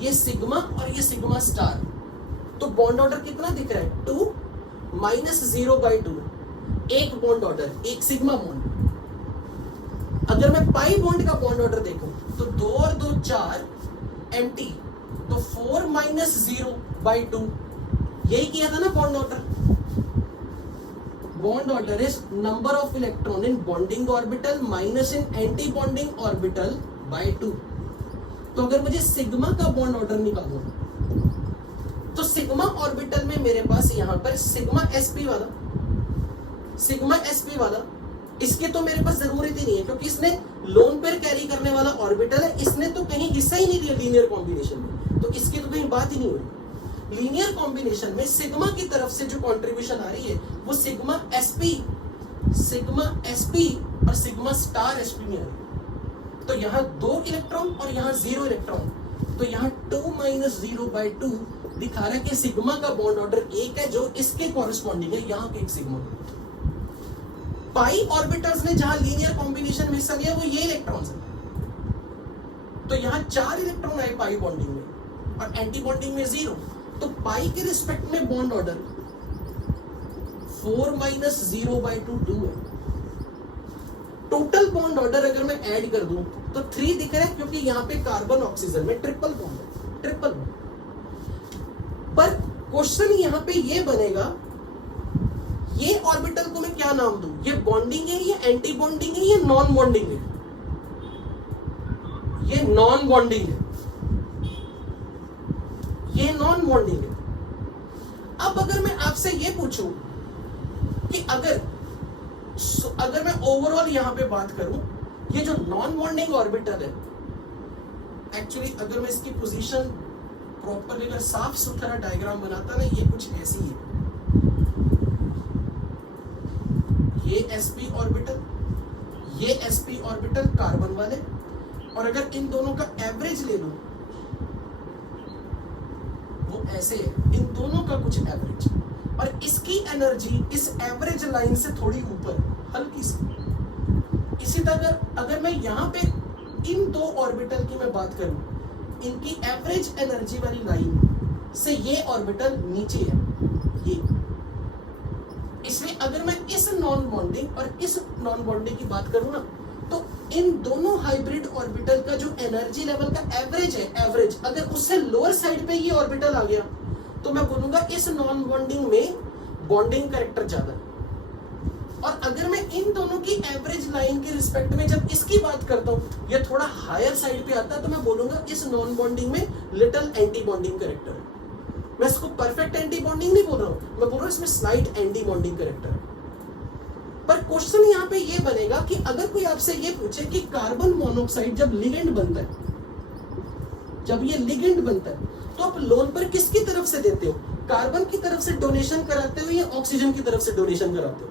ये सिग्मा और ये सिग्मा स्टार, तो बॉन्ड ऑर्डर कितना दिख रहा है 2 -0/2, एक बॉन्ड ऑर्डर, एक सिग्मा बॉन्ड। अगर मैं पाई बॉन्ड का बॉन्ड ऑर्डर देखूं तो 2 और 2 4 एम्प्टी, तो 4 -0/2, यही किया था ना bond order. Bond order is number of electron in bonding orbital minus in anti bonding orbital by 2। तो अगर मुझे सिग्मा का बॉन्ड ऑर्डर निकालना तो सिग्मा ऑर्बिटल में मेरे पास यहां पर सिग्मा sp वाला, इसके तो मेरे पास जरूरत ही नहीं है क्योंकि इसने लोन पेयर कैरी करने वाला ऑर्बिटल है, इसने तो कहीं हिस्सा ही नहीं लिया लीनियर कॉम्बिनेशन में, तो इसकी तो कहीं बात ही नहीं हुई। लीनियर कॉम्बिनेशन में सिग्मा की तरफ से जो कंट्रीब्यूशन आ रही है वो सिग्मा sp और सिग्मा स्टार sp में आ रही है। तो यहाँ 2 इलेक्ट्रॉन और यहाँ 0 इलेक्ट्रॉन, तो यहाँ 2 -0/2 दिखा रहा है कि सिग्मा का बॉन्ड ऑर्डर 1 है जो इसके कॉरेस्पॉन्डिंग है, यहाँ के एक सिग्मा। पाई ऑर्बिटल्स ने जहां लीनियर कॉम्बिनेशन में हिस्सा लिया वो ये इलेक्ट्रॉन्स है, तो यहाँ 4 इलेक्ट्रॉन आए पाई बॉन्डिंग में और एंटी बॉन्डिंग में 0, तो पाई के रिस्पेक्ट में बॉन्ड ऑर्डर 4 -0/2 2 है। टोटल बॉन्ड ऑर्डर अगर मैं ऐड कर दूं तो 3 दिख रहा है क्योंकि यहाँ पे कार्बन ऑक्सीजन में ट्रिपल बॉन्ड है, ट्रिपल बॉन्ड। पर क्वेश्चन यहाँ पे ये बनेगा, ये ऑर्बिटल को मैं क्या नाम दूं? ये बॉन्डिंग है, ये एंटी बॉन्डिंग है, ये नॉन बॉन्डिंग है? ये नॉन बॉन्डिंग है, ये नॉन बॉन्डिंग है। अब अगर मैं आपसे ये पूछूं कि अगर मैं ओवरऑल यहां पे बात करूं, ये जो नॉन बॉन्डिंग ऑर्बिटल है, एक्चुअली अगर मैं इसकी पोजीशन प्रॉपरली अगर साफ सुथरा डायग्राम बनाता ना, ये कुछ ऐसी है, ये sp ऑर्बिटल, ये sp ऑर्बिटल कार्बन वाले, और अगर इन दोनों का एवरेज ले लूं वो ऐसे है, इन दोनों का कुछ एवरेज, और इसकी एनर्जी इस एवरेज लाइन से थोड़ी ऊपर हल्की सी। इसी तरह अगर मैं यहां पे इन 2 ऑर्बिटल की मैं बात करूं, इनकी एवरेज एनर्जी वाली लाइन से ये ऑर्बिटल नीचे है, ये। इसलिए अगर मैं इस नॉन बॉन्डिंग और इस नॉन बॉन्डिंग की बात करूं ना, तो इन दोनों हाइब्रिड ऑर्बिटल का जो एनर्जी लेवल का एवरेज है, एवरेज अगर उससे लोअर साइड पे ये ऑर्बिटल आ गया तो मैं बोलूंगा इस नॉन बॉन्डिंग में बॉन्डिंग कैरेक्टर ज्यादा। और अगर मैं इन दोनों की एवरेज लाइन के रिस्पेक्ट में जब इसकी बात करता हूं, ये थोड़ा हायर साइड पे आता है, तो मैं बोलूंगा इस नॉन बॉन्डिंग में लिटिल एंटी बॉन्डिंग कैरेक्टर है। मैं इसको परफेक्ट एंटी बॉन्डिंग नहीं बोल रहा हूं, मैं बोल रहा हूं इसमें स्लाइट एंटी बॉन्डिंग कैरेक्टर है। पर क्वेश्चन यहाँ पे ये बनेगा कि अगर कोई आपसे ये पूछे कि कार्बन मोनोऑक्साइड जब लिगेंड बनता है, जब ये लिगेंड बनता है, तो आप लोन पर किसकी तरफ से देते हो? कार्बन की तरफ से डोनेशन कराते हो या ऑक्सीजन की तरफ से डोनेशन कराते हो?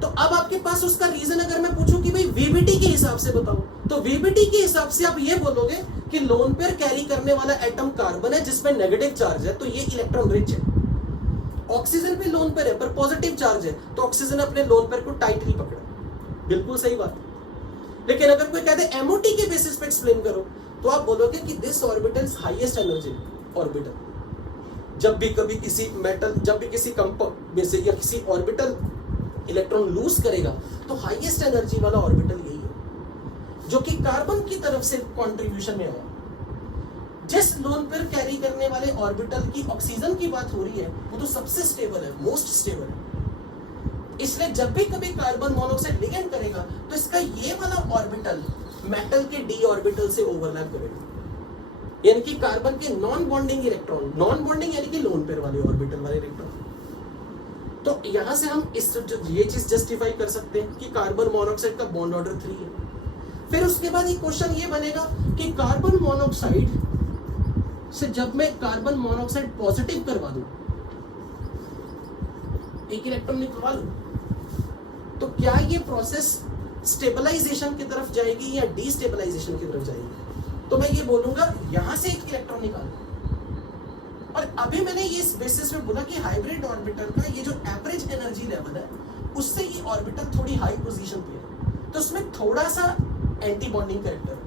तो अब आपके पास उसका रीजन अगर मैं पूछूं कि भाई वीबीटी के हिसाब से बताओ, तो वीबीटी के हिसाब से आप ये बोलोगे कि लोन पेयर कैरी करने वाला एटम कार्बन है जिसमें नेगेटिव चार्ज है, तो ये इलेक्ट्रॉन रिच है। ऑक्सीजन भी लोन पेयर है पर पॉजिटिव चार्ज है, तो ऑक्सीजन अपने लोन पेयर को टाइटली पकड़ा। बिल्कुल सही बात। लेकिन अगर कोई कहते एमओटी के बेसिस पे एक्सप्लेन करो, तो आप बोलोगे कि this orbital is highest energy orbital. जब भी कभी किसी मेटल, जब भी किसी कंपाउंड में से या किसी ऑर्बिटल इलेक्ट्रॉन लूज करेगा, तो हाईएस्ट एनर्जी वाला ऑर्बिटल यही है, जो कि कार्बन की तरफ से कंट्रीब्यूशन में आया। जिस लोन पेयर कैरी करने वाले ऑर्बिटल की ऑक्सीजन की बात हो रही है, वो तो सबसे स्टेबल है, मोस्ट स्टेबल है। इसलिए जब भी कभी कार्बन मोनोऑक्साइड लिगेंड करेगा, तो इसका ये वाला ऑर्बिटल मेटल के डी ऑर्बिटल से ओवरलैप करेगा, यानी कि कार्बन के non bonding electron, non bonding यानी कि लोन पेयर वाले ऑर्बिटल वाले इलेक्ट्रॉन। तो यहां से हम ये चीज जस्टिफाई कर सकते हैं कि कार्बन मोनोऑक्साइड का बॉन्ड ऑर्डर 3 है। फिर उसके बाद एक क्वेश्चन ये बनेगा कि कार्बन मोनोऑक्साइड से जब मैं कार्बन मोनोऑक्साइड पॉजिटिव करवा दूं, एक इलेक्ट्रॉन निकलवा लो, तो क्या ये प्रोसेस स्टेबलाइजेशन की तरफ जाएगी या डीस्टेबलाइजेशन की तरफ जाएगी? तो मैं ये बोलूंगा यहां से एक इलेक्ट्रॉन निकालो। और अभी मैंने ये इस बेसिस पे बोला कि हाइब्रिड ऑर्बिटल का ये जो एवरेज एनर्जी लेवल है उससे ये ऑर्बिटल थोड़ी हाई पोजीशन पे है, तो उसमें थोड़ा सा एंटी बॉन्डिंग कैरेक्टर है।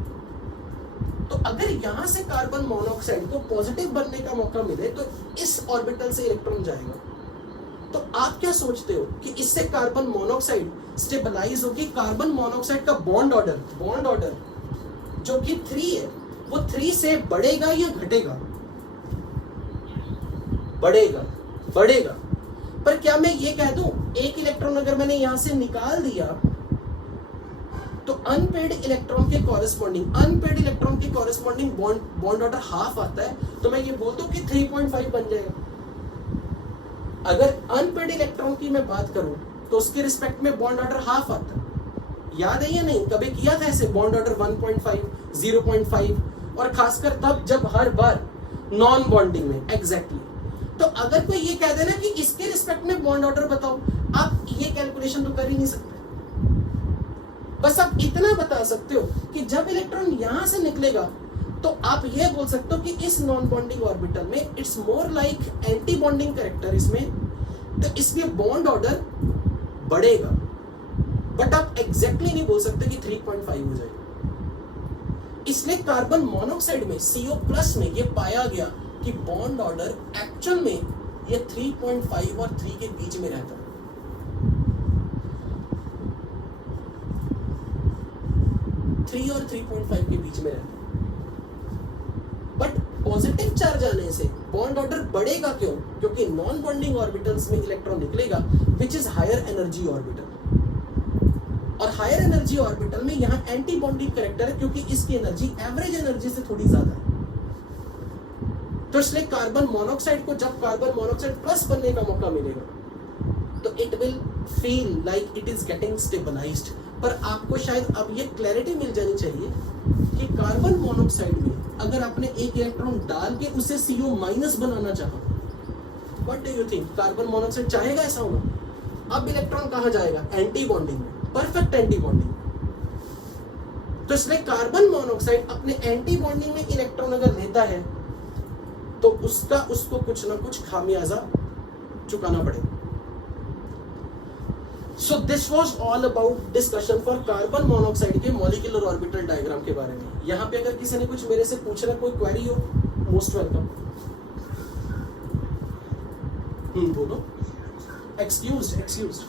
तो अगर यहां से कार्बन मोनोऑक्साइड को पॉजिटिव बनने का मौका मिले तो इस ऑर्बिटल से इलेक्ट्रॉन जाएगा। तो आप क्या सोचते हो कि इससे कार्बन मोनोऑक्साइड स्टेबलाइज होगी? कार्बन मोनोऑक्साइड का बॉन्ड ऑर्डर जो कि 3 है वो 3 से बढ़ेगा या घटेगा? बढ़ेगा। पर क्या मैं ये कह दूं एक इलेक्ट्रॉन अगर मैंने यहां से निकाल दिया तो अनपेड इलेक्ट्रॉन के कॉरेस्पॉन्डिंग बॉन्ड ऑर्डर हाफ आता है, तो मैं ये बोल दूं कि 3.5 बन जाएगा। अगर अनपेड इलेक्ट्रॉन की मैं बात करूं तो उसके रिस्पेक्ट में बॉन्ड ऑर्डर हाफ आता है। याद है या नहीं? कभी किया था ऐसे बॉन्ड ऑर्डर 1.5, 0.5, और खासकर तब जब हर बार नॉन बॉन्डिंग में एग्जैक्टली। तो अगर कोई ये कह देना कि इसके रिस्पेक्ट में बॉन्ड ऑर्डर बताओ, आप ये कैलकुलेशन तो कर ही नहीं सकते। बस आप इतना बता सकते हो कि जब इलेक्ट्रॉन यहां से निकलेगा तो आप ये बोल सकते हो कि इस नॉन बॉन्डिंग ऑर्बिटल में it's more like anti bonding character इसमें, तो इसलिए बॉन्ड ऑर्डर बढ़ेगा। बट आप एग्जैक्टली नहीं बोल सकते कि 3.5 हो जाएगा। इसलिए कार्बन मोनोऑक्साइड में CO+ में ये पाया गया कि बॉन्ड ऑर्डर एक्चुअल में ये 3.5 और 3 के बीच में रहता है। और 3.5 के बीच में रहता है। बट पॉजिटिव चार्ज आने से बॉन्ड ऑर्डर बढ़ेगा। क्यों? क्योंकि नॉन बॉन्डिंग ऑर्बिटल्स में इलेक्ट्रॉन निकलेगा which is higher energy orbital, और हायर एनर्जी ऑर्बिटल में यहाँ एंटी बॉन्डिंग कैरेक्टर है क्योंकि इसकी एनर्जी एवरेज एनर्जी से थोड़ी ज्यादा है। तो इसलिए कार्बन मोनोऑक्साइड को जब कार्बन मोनोऑक्साइड प्लस बनने का मौका मिलेगा तो it will feel like it is getting stabilized. पर आपको शायद अब ये क्लैरिटी मिल जानी चाहिए कि कार्बन मोनोऑक्साइड में अगर आपने एक इलेक्ट्रॉन डाल के उसे CO- बनाना चाहा, what do you think? Carbon monoxide चाहेगा ऐसा होना? अब इलेक्ट्रॉन कहाँ जाएगा? एंटी बॉन्डिंग में, परफेक्ट एंटी बॉन्डिंग। तो इसलिए कार्बन मोनोऑक्साइड अपने एंटी बॉन्डिंग में इलेक्ट्रॉन अगर लेता है तो उसको कुछ ना कुछ खामियाजा चुकाना पड़ेगा। So this was all about discussion for carbon monoxide के मॉलिक्यूलर ऑर्बिटल डायग्राम के बारे में। यहाँ पे अगर किसी ने कुछ मेरे से पूछना, कोई क्वेरी हो, मोस्ट वेलकम। बोलो। एक्सक्यूज्ड।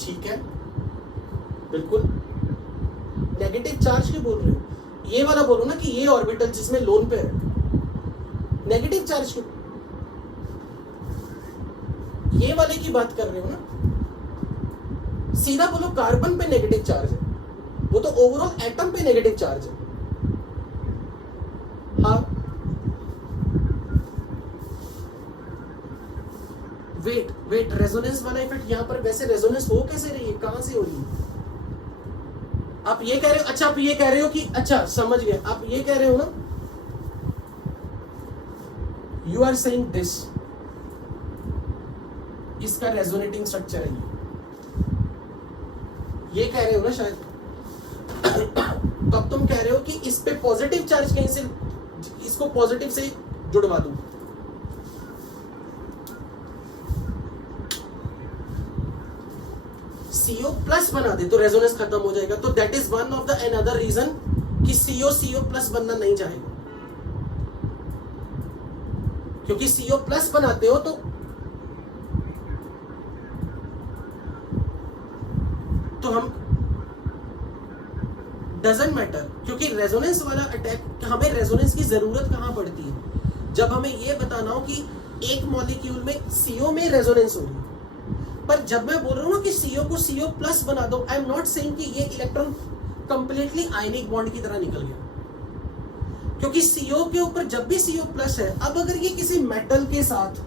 ठीक है, बिल्कुल। नेगेटिव चार्ज क्यों बोल रहे हो? ये वाला बोलो ना कि ये ऑर्बिटल जिसमें लोन पेयर है, नेगेटिव चार्ज क्यों? ये वाले की बात कर रहे हो ना? सीधा बोलो कार्बन पे नेगेटिव चार्ज है, वो तो ओवरऑल एटम पे नेगेटिव चार्ज है। हाँ, वेट रेजोनेंस वाला इफेक्ट यहां पर वैसे रेजोनेंस हो कैसे रही है? कहां से हो रही है? आप ये कह रहे हो, अच्छा आप ये कह रहे हो कि, अच्छा समझ गए, आप ये कह रहे हो ना, यू आर सेइंग दिस, इसका रेजोनेटिंग स्ट्रक्चर है ये कह रहे हो ना शायद। तो अब तुम कह रहे हो कि इस पे पॉजिटिव चार्ज कहीं से, इसको पॉजिटिव से जुड़वा दूं। CO+ बना दे तो रेजोनेंस खत्म हो जाएगा। तो that is one of the another reason कि CO+ बनना नहीं चाहेगा, क्योंकि CO+ बनाते हो तो हम डजंट मैटर, क्योंकि रेजोनेंस वाला अटैक, हमें रेजोनेंस की जरूरत कहां पड़ती है? जब हमें यह बताना हो कि एक मॉलिक्यूल में CO में रेजोनेंस हो रही है। पर जब मैं बोल रहा हूं ना कि CO को CO+ बना दो, आई एम नॉट सेइंग कि ये इलेक्ट्रॉन कंप्लीटली आयनिक बॉन्ड की तरह निकल गया, क्योंकि CO के ऊपर जब भी CO+ है, अब अगर ये किसी मेटल के साथ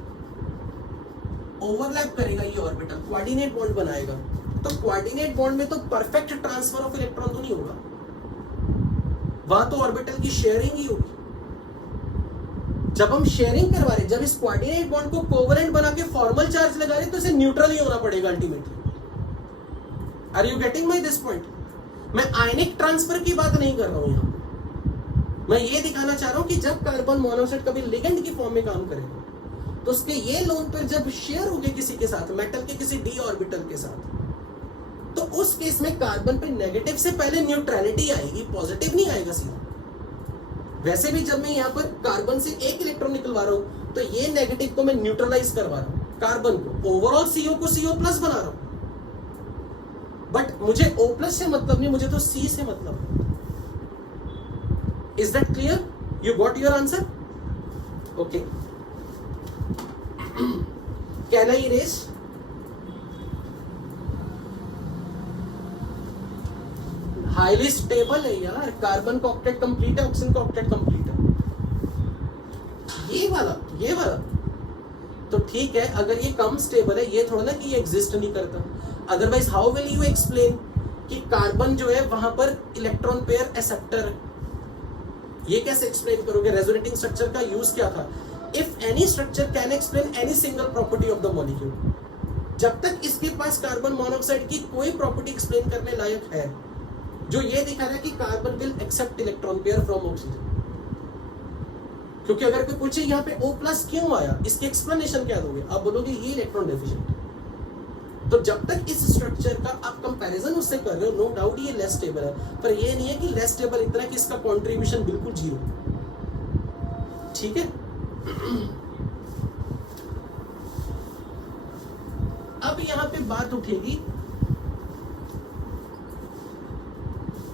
ओवरलैप करेगा, ये ऑर्बिटल कोऑर्डिनेट बॉन्ड बनाएगा, तो कोऑर्डिनेट बॉन्ड में तो परफेक्ट ट्रांसफर ऑफ इलेक्ट्रॉन तो नहीं होगा। वहां तो ऑर्बिटल की शेयरिंग ही होगी। जब हम शेयरिंग करवा रहे, जब इस कोऑर्डिनेट बॉन्ड को कोवेलेंट बना के फॉर्मल चार्ज लगा रहे, तो इसे न्यूट्रल ही होना पड़ेगा ultimately. Are you getting my this point? मैं आयनिक ट्रांसफर की बात नहीं कर रहा हूं यहां, मैं ये दिखाना चाह रहा हूं कि जब कार्बन मोनोऑक्साइड कभी लिगेंड की फॉर्म में काम करेगा तो उसके ये लोन पर जब शेयर हो गए किसी के साथ, मेटल के किसी डी ऑर्बिटल के साथ, तो उस केस में कार्बन पे नेगेटिव से पहले न्यूट्रलिटी आएगी, पॉजिटिव नहीं आएगा सीधा। वैसे भी जब मैं यहाँ पर कार्बन से एक इलेक्ट्रॉन निकलवा रहा हूं तो ये नेगेटिव को मैं न्यूट्रलाइज करवा रहा हूं, कार्बन को, ओवरऑल CO को CO प्लस बना रहा हूं। बट मुझे O प्लस से मतलब नहीं, मुझे तो C से मतलब है। Is that clear? You got your answer? Okay. Can I erase? Highly stable है यार, कार्बन का ऑक्टेट कंप्लीट है, ऑक्सीजन का ऑक्टेट कंप्लीट है। ये वाला तो ठीक है, अगर ये कम स्टेबल है, ये थोड़ा ना कि ये एग्जिस्ट नहीं करता। Otherwise how will you explain कि कार्बन जो है वहां पर इलेक्ट्रॉन पेयर एक्सेप्टर है? ये कैसे एक्सप्लेन करोगे? रेजोनेटिंग स्ट्रक्चर का यूज क्या था? If any structure can explain any single property of the molecule, जब तक इसके पास कार्बन मोनोऑक्साइड की कोई प्रॉपर्टी एक्सप्लेन करने लायक है जो ये दिखा रहा है कि carbon will accept electron pair from oxygen. क्योंकि अगर कोई पूछे यहाँ पे O प्लस क्यों आया, इसकी एक्सप्लेनेशन क्या दोगे? आप बोलोगे ये इलेक्ट्रॉन डेफिशिएंट। तो जब तक इस स्ट्रक्चर का आप कंपैरिजन उससे कर रहे हो, नो डाउट ये लेस स्टेबल है, पर ये नहीं है कि लेस स्टेबल इतना कि इसका कंट्रीब्यूशन बिल्कुल जीरो। ठीक है। अब यहां पे बात उठेगी,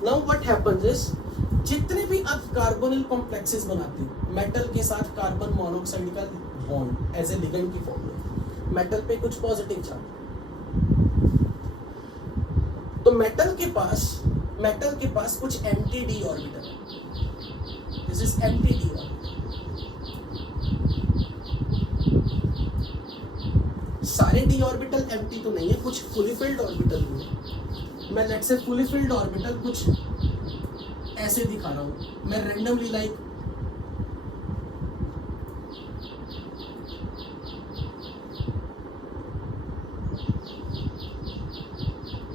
नाउ व्हाट हैपेंस इज, जितने भी आप कार्बोनिल कॉम्प्लेक्सेस बनाते हो मेटल के साथ कार्बन मोनोऑक्साइड का बॉन्ड एज ए लिगेंड की फॉर्म में, मेटल पे कुछ पॉजिटिव चार्ज, तो मेटल के पास कुछ एम्प्टी डी ऑर्बिटल है। This is empty D orbital. सारे डी ऑर्बिटल एम्प्टी तो नहीं है, कुछ फुली फिल्ड ऑर्बिटल भी है। मैं let's say fully filled orbital कुछ ऐसे दिखा रहा हूं, मैं रैंडमली लाइक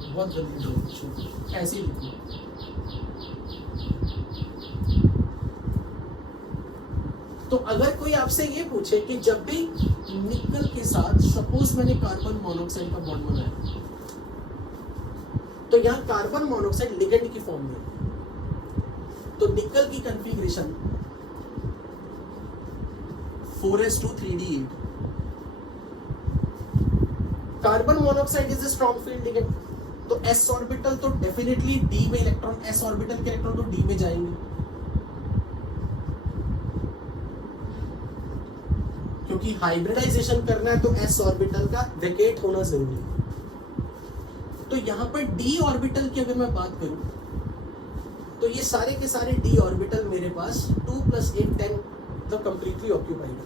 बहुत जल्दी ऐसे ही लिखूं। तो अगर कोई आपसे ये पूछे कि जब भी निकल के साथ सपोज मैंने कार्बन मोनोऑक्साइड का बॉन्ड बनाया, तो यहां कार्बन मोनोऑक्साइड लिगेंड की फॉर्म में, तो निकल की configuration 4s2 3d8। Carbon monoxide is a strong field ligand, तो s ऑर्बिटल तो डेफिनेटली d में इलेक्ट्रॉन, s ऑर्बिटल के इलेक्ट्रॉन तो d में जाएंगे, क्योंकि हाइब्रिडाइजेशन करना है तो s ऑर्बिटल का वेकेट होना जरूरी है। तो यहां पर d ऑर्बिटल की अगर मैं बात करूं तो ये सारे के सारे d ऑर्बिटल मेरे पास 2 + 8 10 तो कंप्लीटली ऑक्यूपाइड है।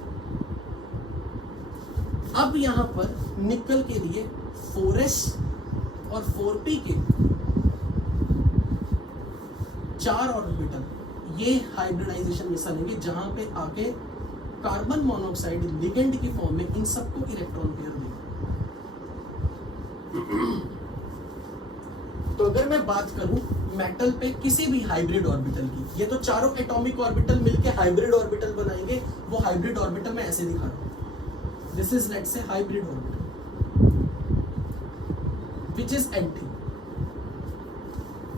अब यहां पर निकल के लिए 4s और 4p के 4 ऑर्बिटल, ये हाइब्रिडाइजेशन में लेंगे जहां पे आके कार्बन मोनोऑक्साइड लिगेंड की फॉर्म में इन सबको इलेक्ट्रॉन पेयर देगा। तो अगर मैं बात करूं मेटल पे किसी भी हाइब्रिड ऑर्बिटल की, ये तो चारों एटॉमिक ऑर्बिटल मिलके हाइब्रिड ऑर्बिटल बनाएंगे। वो हाइब्रिड ऑर्बिटल मैं ऐसे दिखा रहा हूं, this is let's say hybrid orbital which is empty.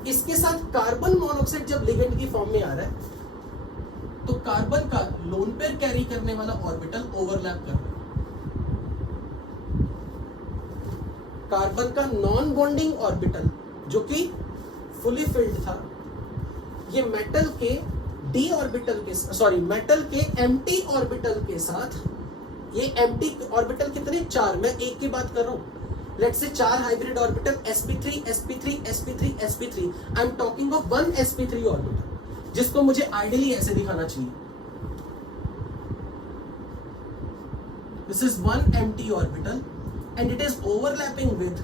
इसके साथ कार्बन मोनोऑक्साइड जब लिगेंड की फॉर्म में आ रहा है तो कार्बन का लोन पेयर कैरी करने वाला ऑर्बिटल ओवरलैप कर रहा है। कार्बन का नॉन बॉन्डिंग ऑर्बिटल जो कि फुली फिल्ड था, ये मेटल के डी ऑर्बिटल के मेटल के एम्प्टी ऑर्बिटल के साथ, ये एम्प्टी ऑर्बिटल कितने? 4, मैं एक की बात कर रहा हूं। Let's say 4 hybrid orbital sp3 sp3 sp3 sp3, I am talking of 1 sp3 orbital, जिसको मुझे आइडियली ऐसे दिखाना चाहिए। This is 1 empty orbital and it is overlapping with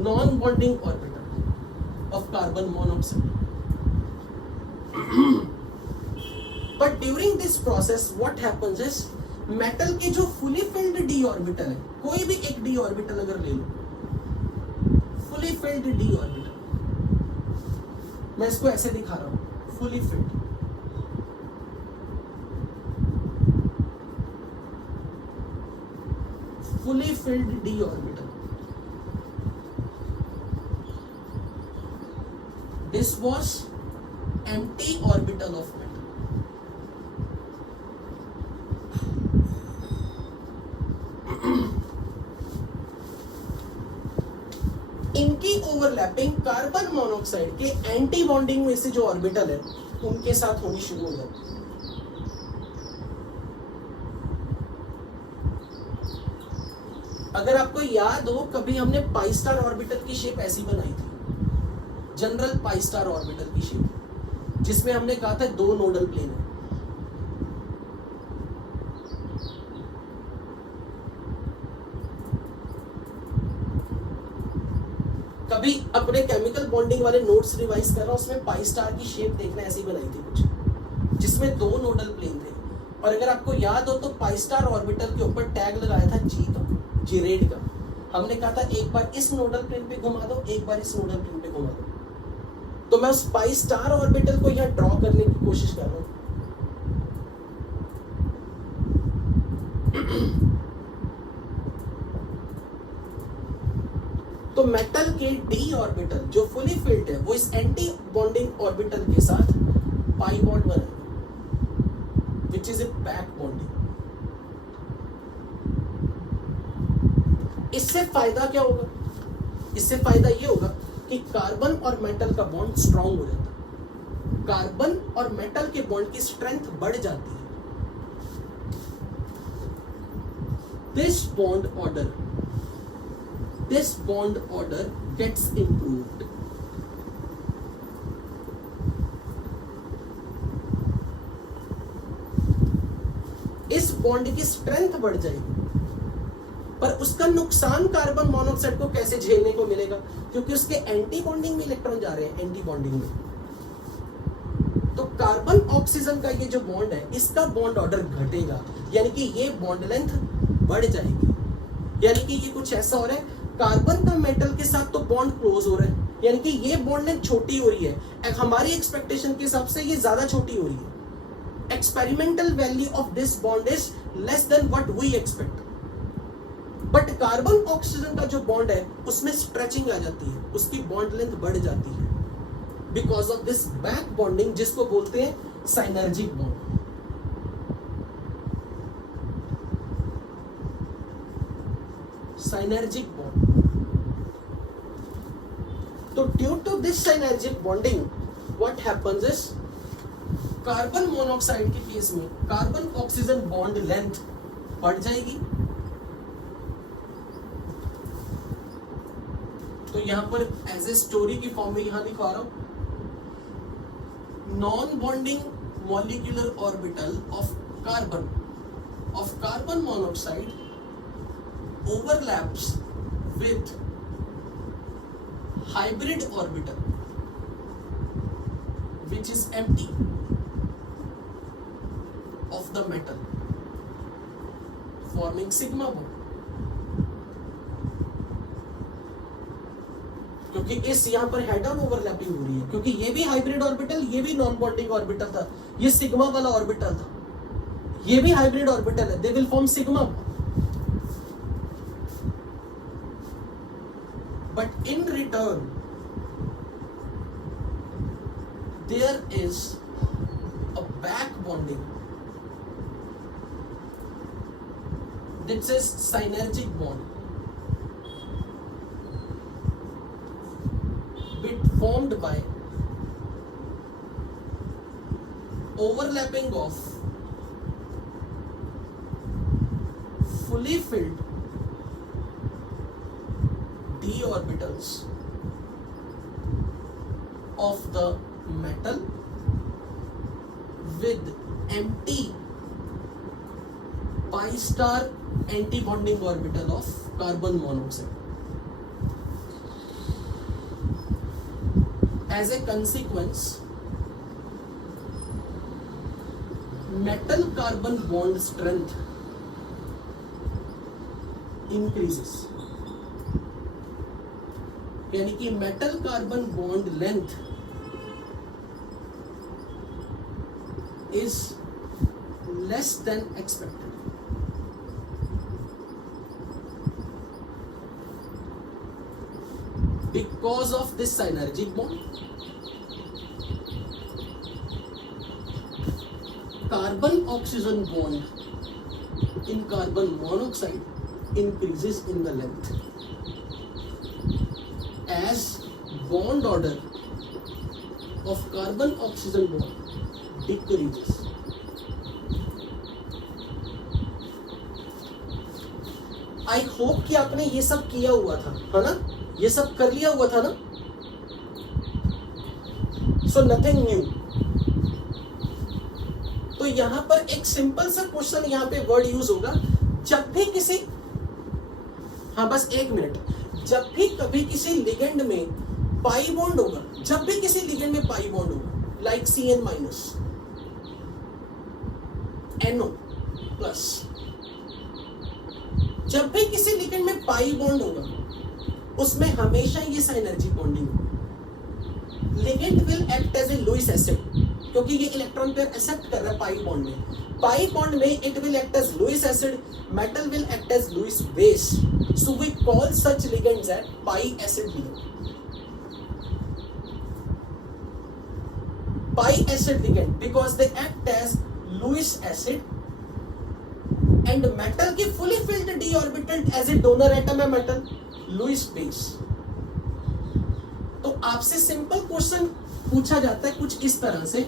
non-bonding orbital of carbon monoxide. But during this process what happens is metal के जो fully filled D orbital है, कोई भी एक डी ऑर्बिटल अगर ले लो, फुली फिल्ड डी ऑर्बिटल, मैं इसको ऐसे दिखा रहा हूं, fully filled, fully filled d orbital. This was empty orbital of metal. इनकी ओवरलैपिंग कार्बन मोनोऑक्साइड के एंटी बॉन्डिंग में से जो ऑर्बिटल है उनके साथ होनी शुरू हो जाती है। अगर आपको याद हो, कभी हमने पाई स्टार ऑर्बिटल की शेप ऐसी बनाई थी, जनरल पाई स्टार ऑर्बिटल की शेप, जिसमें हमने कहा था दो नोडल प्लेन है। कभी अपने केमिकल बॉन्डिंग वाले नोट्स रिवाइज कर रहा हूं, उसमें पाई स्टार की शेप देखना ऐसी बनाई थी कुछ, जिसमें दो नोडल प्लेन थे। और अगर आपको याद हो तो पाई स्टार ऑर्बिटल के ऊपर टैग लगाया था जी का, जीरेड का। हमने कहा था एक बार इस नोडल प्लेन पे घुमा दो, एक बार इस नोडल प्लेन पे घुमा दो। तो मैं उस पाई स्टार ऑर्बिटल को यहाँ ड्रॉ करने की कोशिश कर रहा हूं। तो मेटल के डी ऑर्बिटल जो फुली फिल्ड है वो इस एंटी बॉन्डिंग ऑर्बिटल के साथ पाई बॉन्ड बनाएगा, which is a back bonding. इससे फायदा क्या होगा? इससे फायदा ये होगा कि कार्बन और मेटल का बॉन्ड स्ट्रांग हो जाता है, कार्बन और मेटल के बॉन्ड की स्ट्रेंथ बढ़ जाती है। This bond order gets improved. इस बॉन्ड की स्ट्रेंथ बढ़ जाएगी, पर उसका नुकसान कार्बन मोनोऑक्साइड को कैसे झेलने को मिलेगा? क्योंकि उसके एंटी बॉन्डिंग में इलेक्ट्रॉन जा रहे हैं, एंटी बॉन्डिंग में। तो कार्बन ऑक्सीजन का ये जो बॉन्ड है, इसका बॉन्ड ऑर्डर घटेगा, यानी कि ये बॉन्ड लेंथ बढ़ जाएगी। यानी कि ये कुछ ऐसा हो रहा है, कार्बन का मेटल के साथ तो बॉन्ड क्लोज हो रहा है, यानी कि ये बॉन्ड लेंथ छोटी हो रही है। हमारी एक्सपेक्टेशन के हिसाब से ये ज्यादा छोटी हो रही है। Experimental value of this bond is less than what we expect. But carbon oxygen का जो बॉन्ड है उसमें स्ट्रेचिंग आ जाती है, उसकी बॉन्ड लेंथ बढ़ जाती है, because of this back bonding, जिसको बोलते हैं साइनर्जिक बॉन्ड। Synergic bond. तो due to this synergic bonding what happens is, carbon monoxide के केस में कार्बन ऑक्सीजन बॉन्ड लेंथ बढ़ जाएगी। तो यहां पर एज ए स्टोरी की फॉर्म में यहां लिखवा रहा हूं, non bonding molecular orbital of carbon monoxide overlaps with hybrid orbital which is empty of the metal, forming sigma bond. क्योंकि इस यहां पर हेड ऑन ओवरलैपिंग हो रही है, क्योंकि ये भी हाइब्रिड ऑर्बिटल, ये भी नॉन बॉन्डिंग ऑर्बिटल था, ये सिग्मा वाला ऑर्बिटल था, ये भी हाइब्रिड ऑर्बिटल है, they will form sigma bond. But in return, there is a back bonding. This is synergic bond, formed by overlapping of fully filled d orbitals of the metal with empty pi star anti-bonding orbital of carbon monoxide. As a consequence, metal carbon bond strength increases, यानी कि metal carbon bond length is less then expected. Because of this synergic bond, carbon oxygen bond in carbon monoxide increases in the length as bond order of carbon oxygen bond decreases. I hope कि आपने ये सब किया हुआ था, है ना? ये सब कर लिया हुआ था ना. So nothing new. तो यहां पर एक सिंपल सा क्वेश्चन यहां पे वर्ड यूज होगा, जब भी किसी, हाँ बस एक मिनट, जब भी कभी किसी लिगेंड में पाई बॉन्ड होगा, जब भी किसी लिगेंड में पाई बॉन्ड होगा, like CN minus NO plus, जब भी किसी लिगेंड में पाई बॉन्ड होगा उसमें हमेशा ये साइनर्जी बॉन्डिंग होगी. Ligand will act as a Lewis acid, क्योंकि ये इलेक्ट्रॉन पेयर एक्सेप्ट कर रहा है पाई बॉन्ड में. पाई बॉन्ड में it will act as Lewis acid, metal will act as Lewis base. So we call such ligands as pi acid ligand. Pi acid ligand because they act as Lewis acid and metal की fully filled d orbital as a donor atom है metal, Lewis base. तो आपसे simple question पूछा जाता है कुछ इस तरह से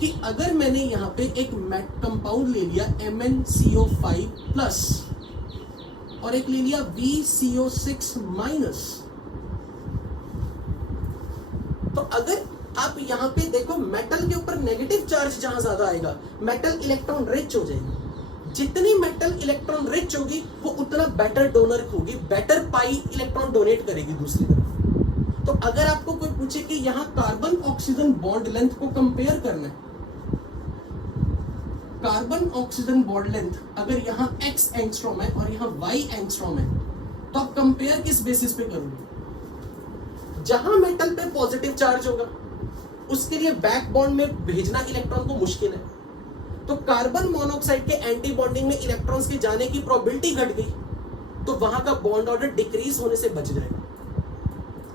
कि अगर मैंने यहां पे एक कंपाउंड ले लिया MnCO5 प्लस और एक ले लिया VCO6 माइनस, तो अगर आप यहां पे देखो मेटल के ऊपर नेगेटिव चार्ज जहां ज्यादा आएगा, मेटल इलेक्ट्रॉन रिच हो जाएगी. जितनी मेटल इलेक्ट्रॉन रिच होगी वो उतना बेटर डोनर होगी, बेटर पाई इलेक्ट्रॉन डोनेट करेगी दूसरी तरफ. तो अगर आपको कोई पूछे कि यहां कार्बन ऑक्सीजन बॉन्ड लेंथ को कंपेयर करना है, कार्बन ऑक्सीजन बॉन्ड लेंथ अगर यहां x एंगस्ट्रॉम है और यहां y एंगस्ट्रॉम है, तो आप कंपेयर किस बेसिस पे करोगे? जहां मेटल पे पॉजिटिव चार्ज होगा उसके लिए बैक बॉन्ड में भेजना इलेक्ट्रॉन को मुश्किल है, तो कार्बन मोनोऑक्साइड के एंटी बॉन्डिंग में इलेक्ट्रॉन्स के जाने की प्रोबेबिलिटी घट गई, तो वहां का बॉन्ड ऑर्डर डिक्रीज होने से बच जाएगा.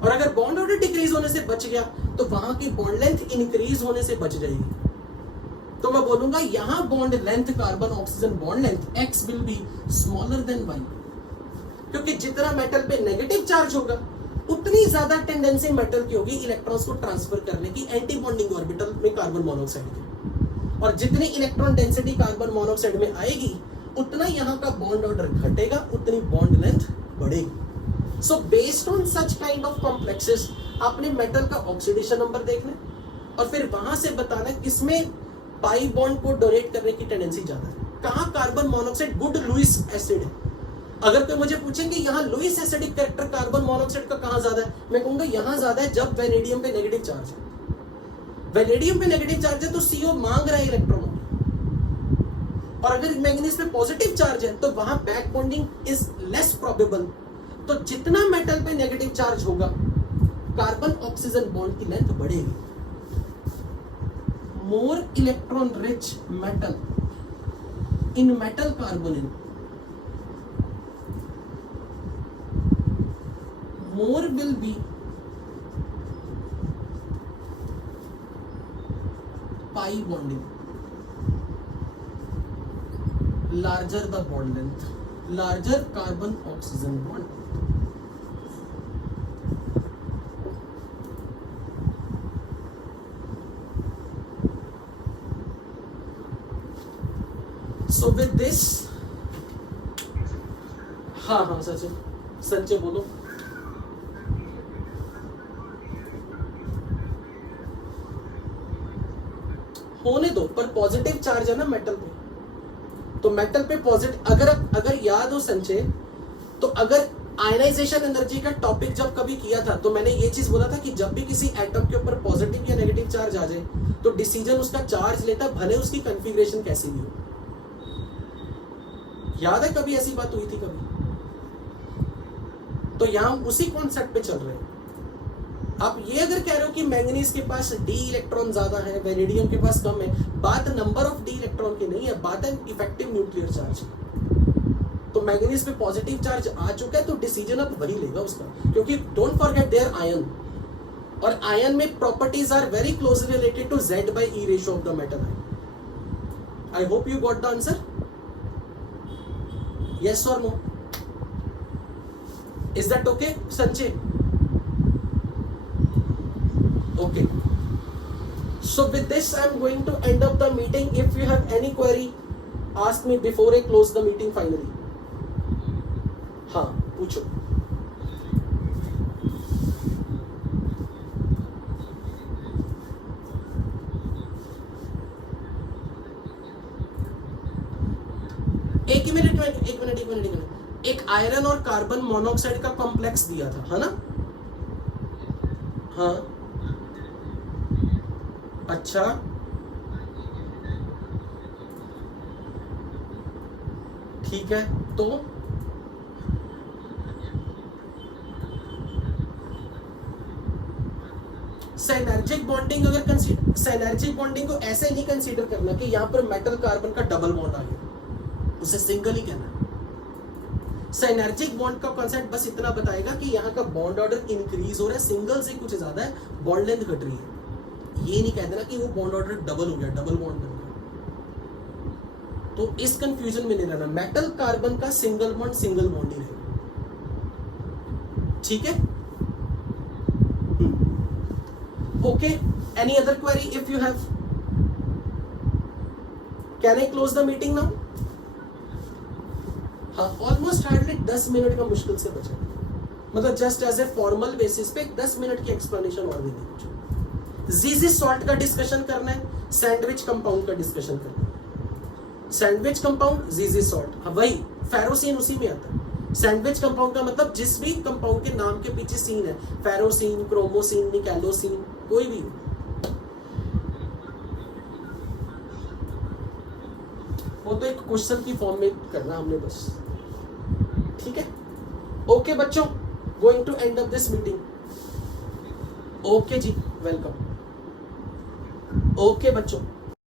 और अगर बॉन्ड ऑर्डर डिक्रीज होने से बच गया तो वहां की बॉन्ड लेंथ इंक्रीज होने से बच जाएगी. तो मैं बोलूंगा यहां bond length, carbon oxygen bond length x will be smaller than y, क्योंकि जितना मेटल पे नेगेटिव चार्ज होगा उतनी ज्यादा टेंडेंसी मेटल की होगी इलेक्ट्रॉन्स को ट्रांसफर करने की एंटी बॉन्डिंग ऑर्बिटल में कार्बन मोनोऑक्साइड की. और जितनी इलेक्ट्रॉन डेंसिटी कार्बन मोनोऑक्साइड में आएगी उतना यहाँ का बॉन्ड ऑर्डर घटेगा, उतनी बॉन्ड लेंथ बढ़ेगी. So based on such kind of complexes आपने मेटल का ऑक्सीडेशन नंबर देखना और फिर वहां से बताना किसमें पाई बॉन्ड को डोनेट करने की टेंडेंसी ज्यादा है, कहाँ carbon monoxide good Lewis acid है. अगर कोई मुझे पूछेंगे यहाँ Lewis acidic character carbon monoxide का कहाँ ज्यादा है, मैं कहूंगा यहाँ ज्यादा है जब वेनेडियम पे नेगेटिव चार्ज है. वेनेडियम पे नेगेटिव चार्ज है तो CO मांग रहा है इलेक्ट्रॉन, और अगर मैंगनीज पे पॉजिटिव चार्ज है तो वहां back bonding is less probable. तो जितना मेटल पे नेगेटिव चार्ज होगा कार्बन ऑक्सीजन बॉन्ड की लेंथ बढ़ेगी. More electron rich metal in metal carbonyl, more will be pi bonding, larger the bond length, larger carbon oxygen bond. So with this, हाँ सचिन बोलो. होने दो, पर पॉजिटिव चार्ज है ना मेटल पे, तो मेटल पे पॉजिटिव, अगर याद हो संचय, तो अगर आयनाइजेशन एनर्जी का टॉपिक जब कभी किया था तो मैंने ये चीज बोला था कि जब भी किसी एटम के ऊपर पॉजिटिव या नेगेटिव चार्ज आ जाए तो डिसीजन उसका चार्ज लेता, भले उसकी कॉन्फ़िगरेशन कैसी भी हो। याद है कभी ऐसी बात हुई थी कभी? तो यहां हम उसी कॉन्सेप्ट पे चल रहे हैं। आप ये अगर कह रहे हो कि मैंगनीज के पास डी इलेक्ट्रॉन ज्यादा है, वेनेडियम के पास कम है, बात नंबर ऑफ डी इलेक्ट्रॉन की नहीं है, बात है इफेक्टिव न्यूक्लियर चार्ज की। तो मैंगनीज पे पॉजिटिव चार्ज आ चुका है तो डिसीजन अब वही लेगा उसका, क्योंकि डोंट फॉरगेट देयर आयन, और आयन में properties are very closely related to Z by E ratio of the metal ion. I hope you got the answer. Yes और no? Is that okay Sanjay? Okay, so with this I am going to end up the meeting. If you have any query, ask me before I close the meeting finally. हाँ पूछो। एक minute, एक iron और carbon monoxide का complex दिया था, है ना? हाँ अच्छा, ठीक है। तो सिनर्जिक बॉन्डिंग अगर सिनर्जिक बॉन्डिंग को ऐसे नहीं कंसीडर करना कि यहां पर मेटल कार्बन का डबल बॉन्ड आ गया, उसे सिंगल ही कहना है। सिनर्जिक बॉन्ड का कॉन्सेप्ट बस इतना बताएगा कि यहाँ का बॉन्ड ऑर्डर इंक्रीज हो रहा है, सिंगल से कुछ ज्यादा है, बॉन्ड लेंथ घट रही है। ये नहीं कह देना कि वो बॉन्ड ऑर्डर डबल हो गया, डबल बॉन्ड बन गया। तो इस कंफ्यूजन में नहीं रहना, मेटल कार्बन का सिंगल बॉन्ड ही रहेगा, ठीक है? Okay, any other query if you have? Can I close the meeting now? हाँ, ऑलमोस्ट हार्डली 10 मिनट का मुश्किल से बचा, मतलब just as a formal basis पे 10 मिनट की एक्सप्लेनेशन और भी नहीं कुछ। जीजी सॉल्ट का डिस्कशन करना है, सैंडविच कंपाउंड का डिस्कशन करना है। सैंडविच कंपाउंड, जीजी सॉल्ट, हाँ वही फेरोसीन उसी में आता है। सैंडविच कंपाउंड का मतलब जिस भी कंपाउंड के नाम के पीछे सीन है, फेरोसीन, क्रोमोसीन, निकैलोसीन, कोई भी, वो तो एक क्वेश्चन की फॉर्म में करना हमने बस, ठीक है? ओके बच्चों, going to end up this meeting. Okay जी, वेलकम। ओके बच्चों।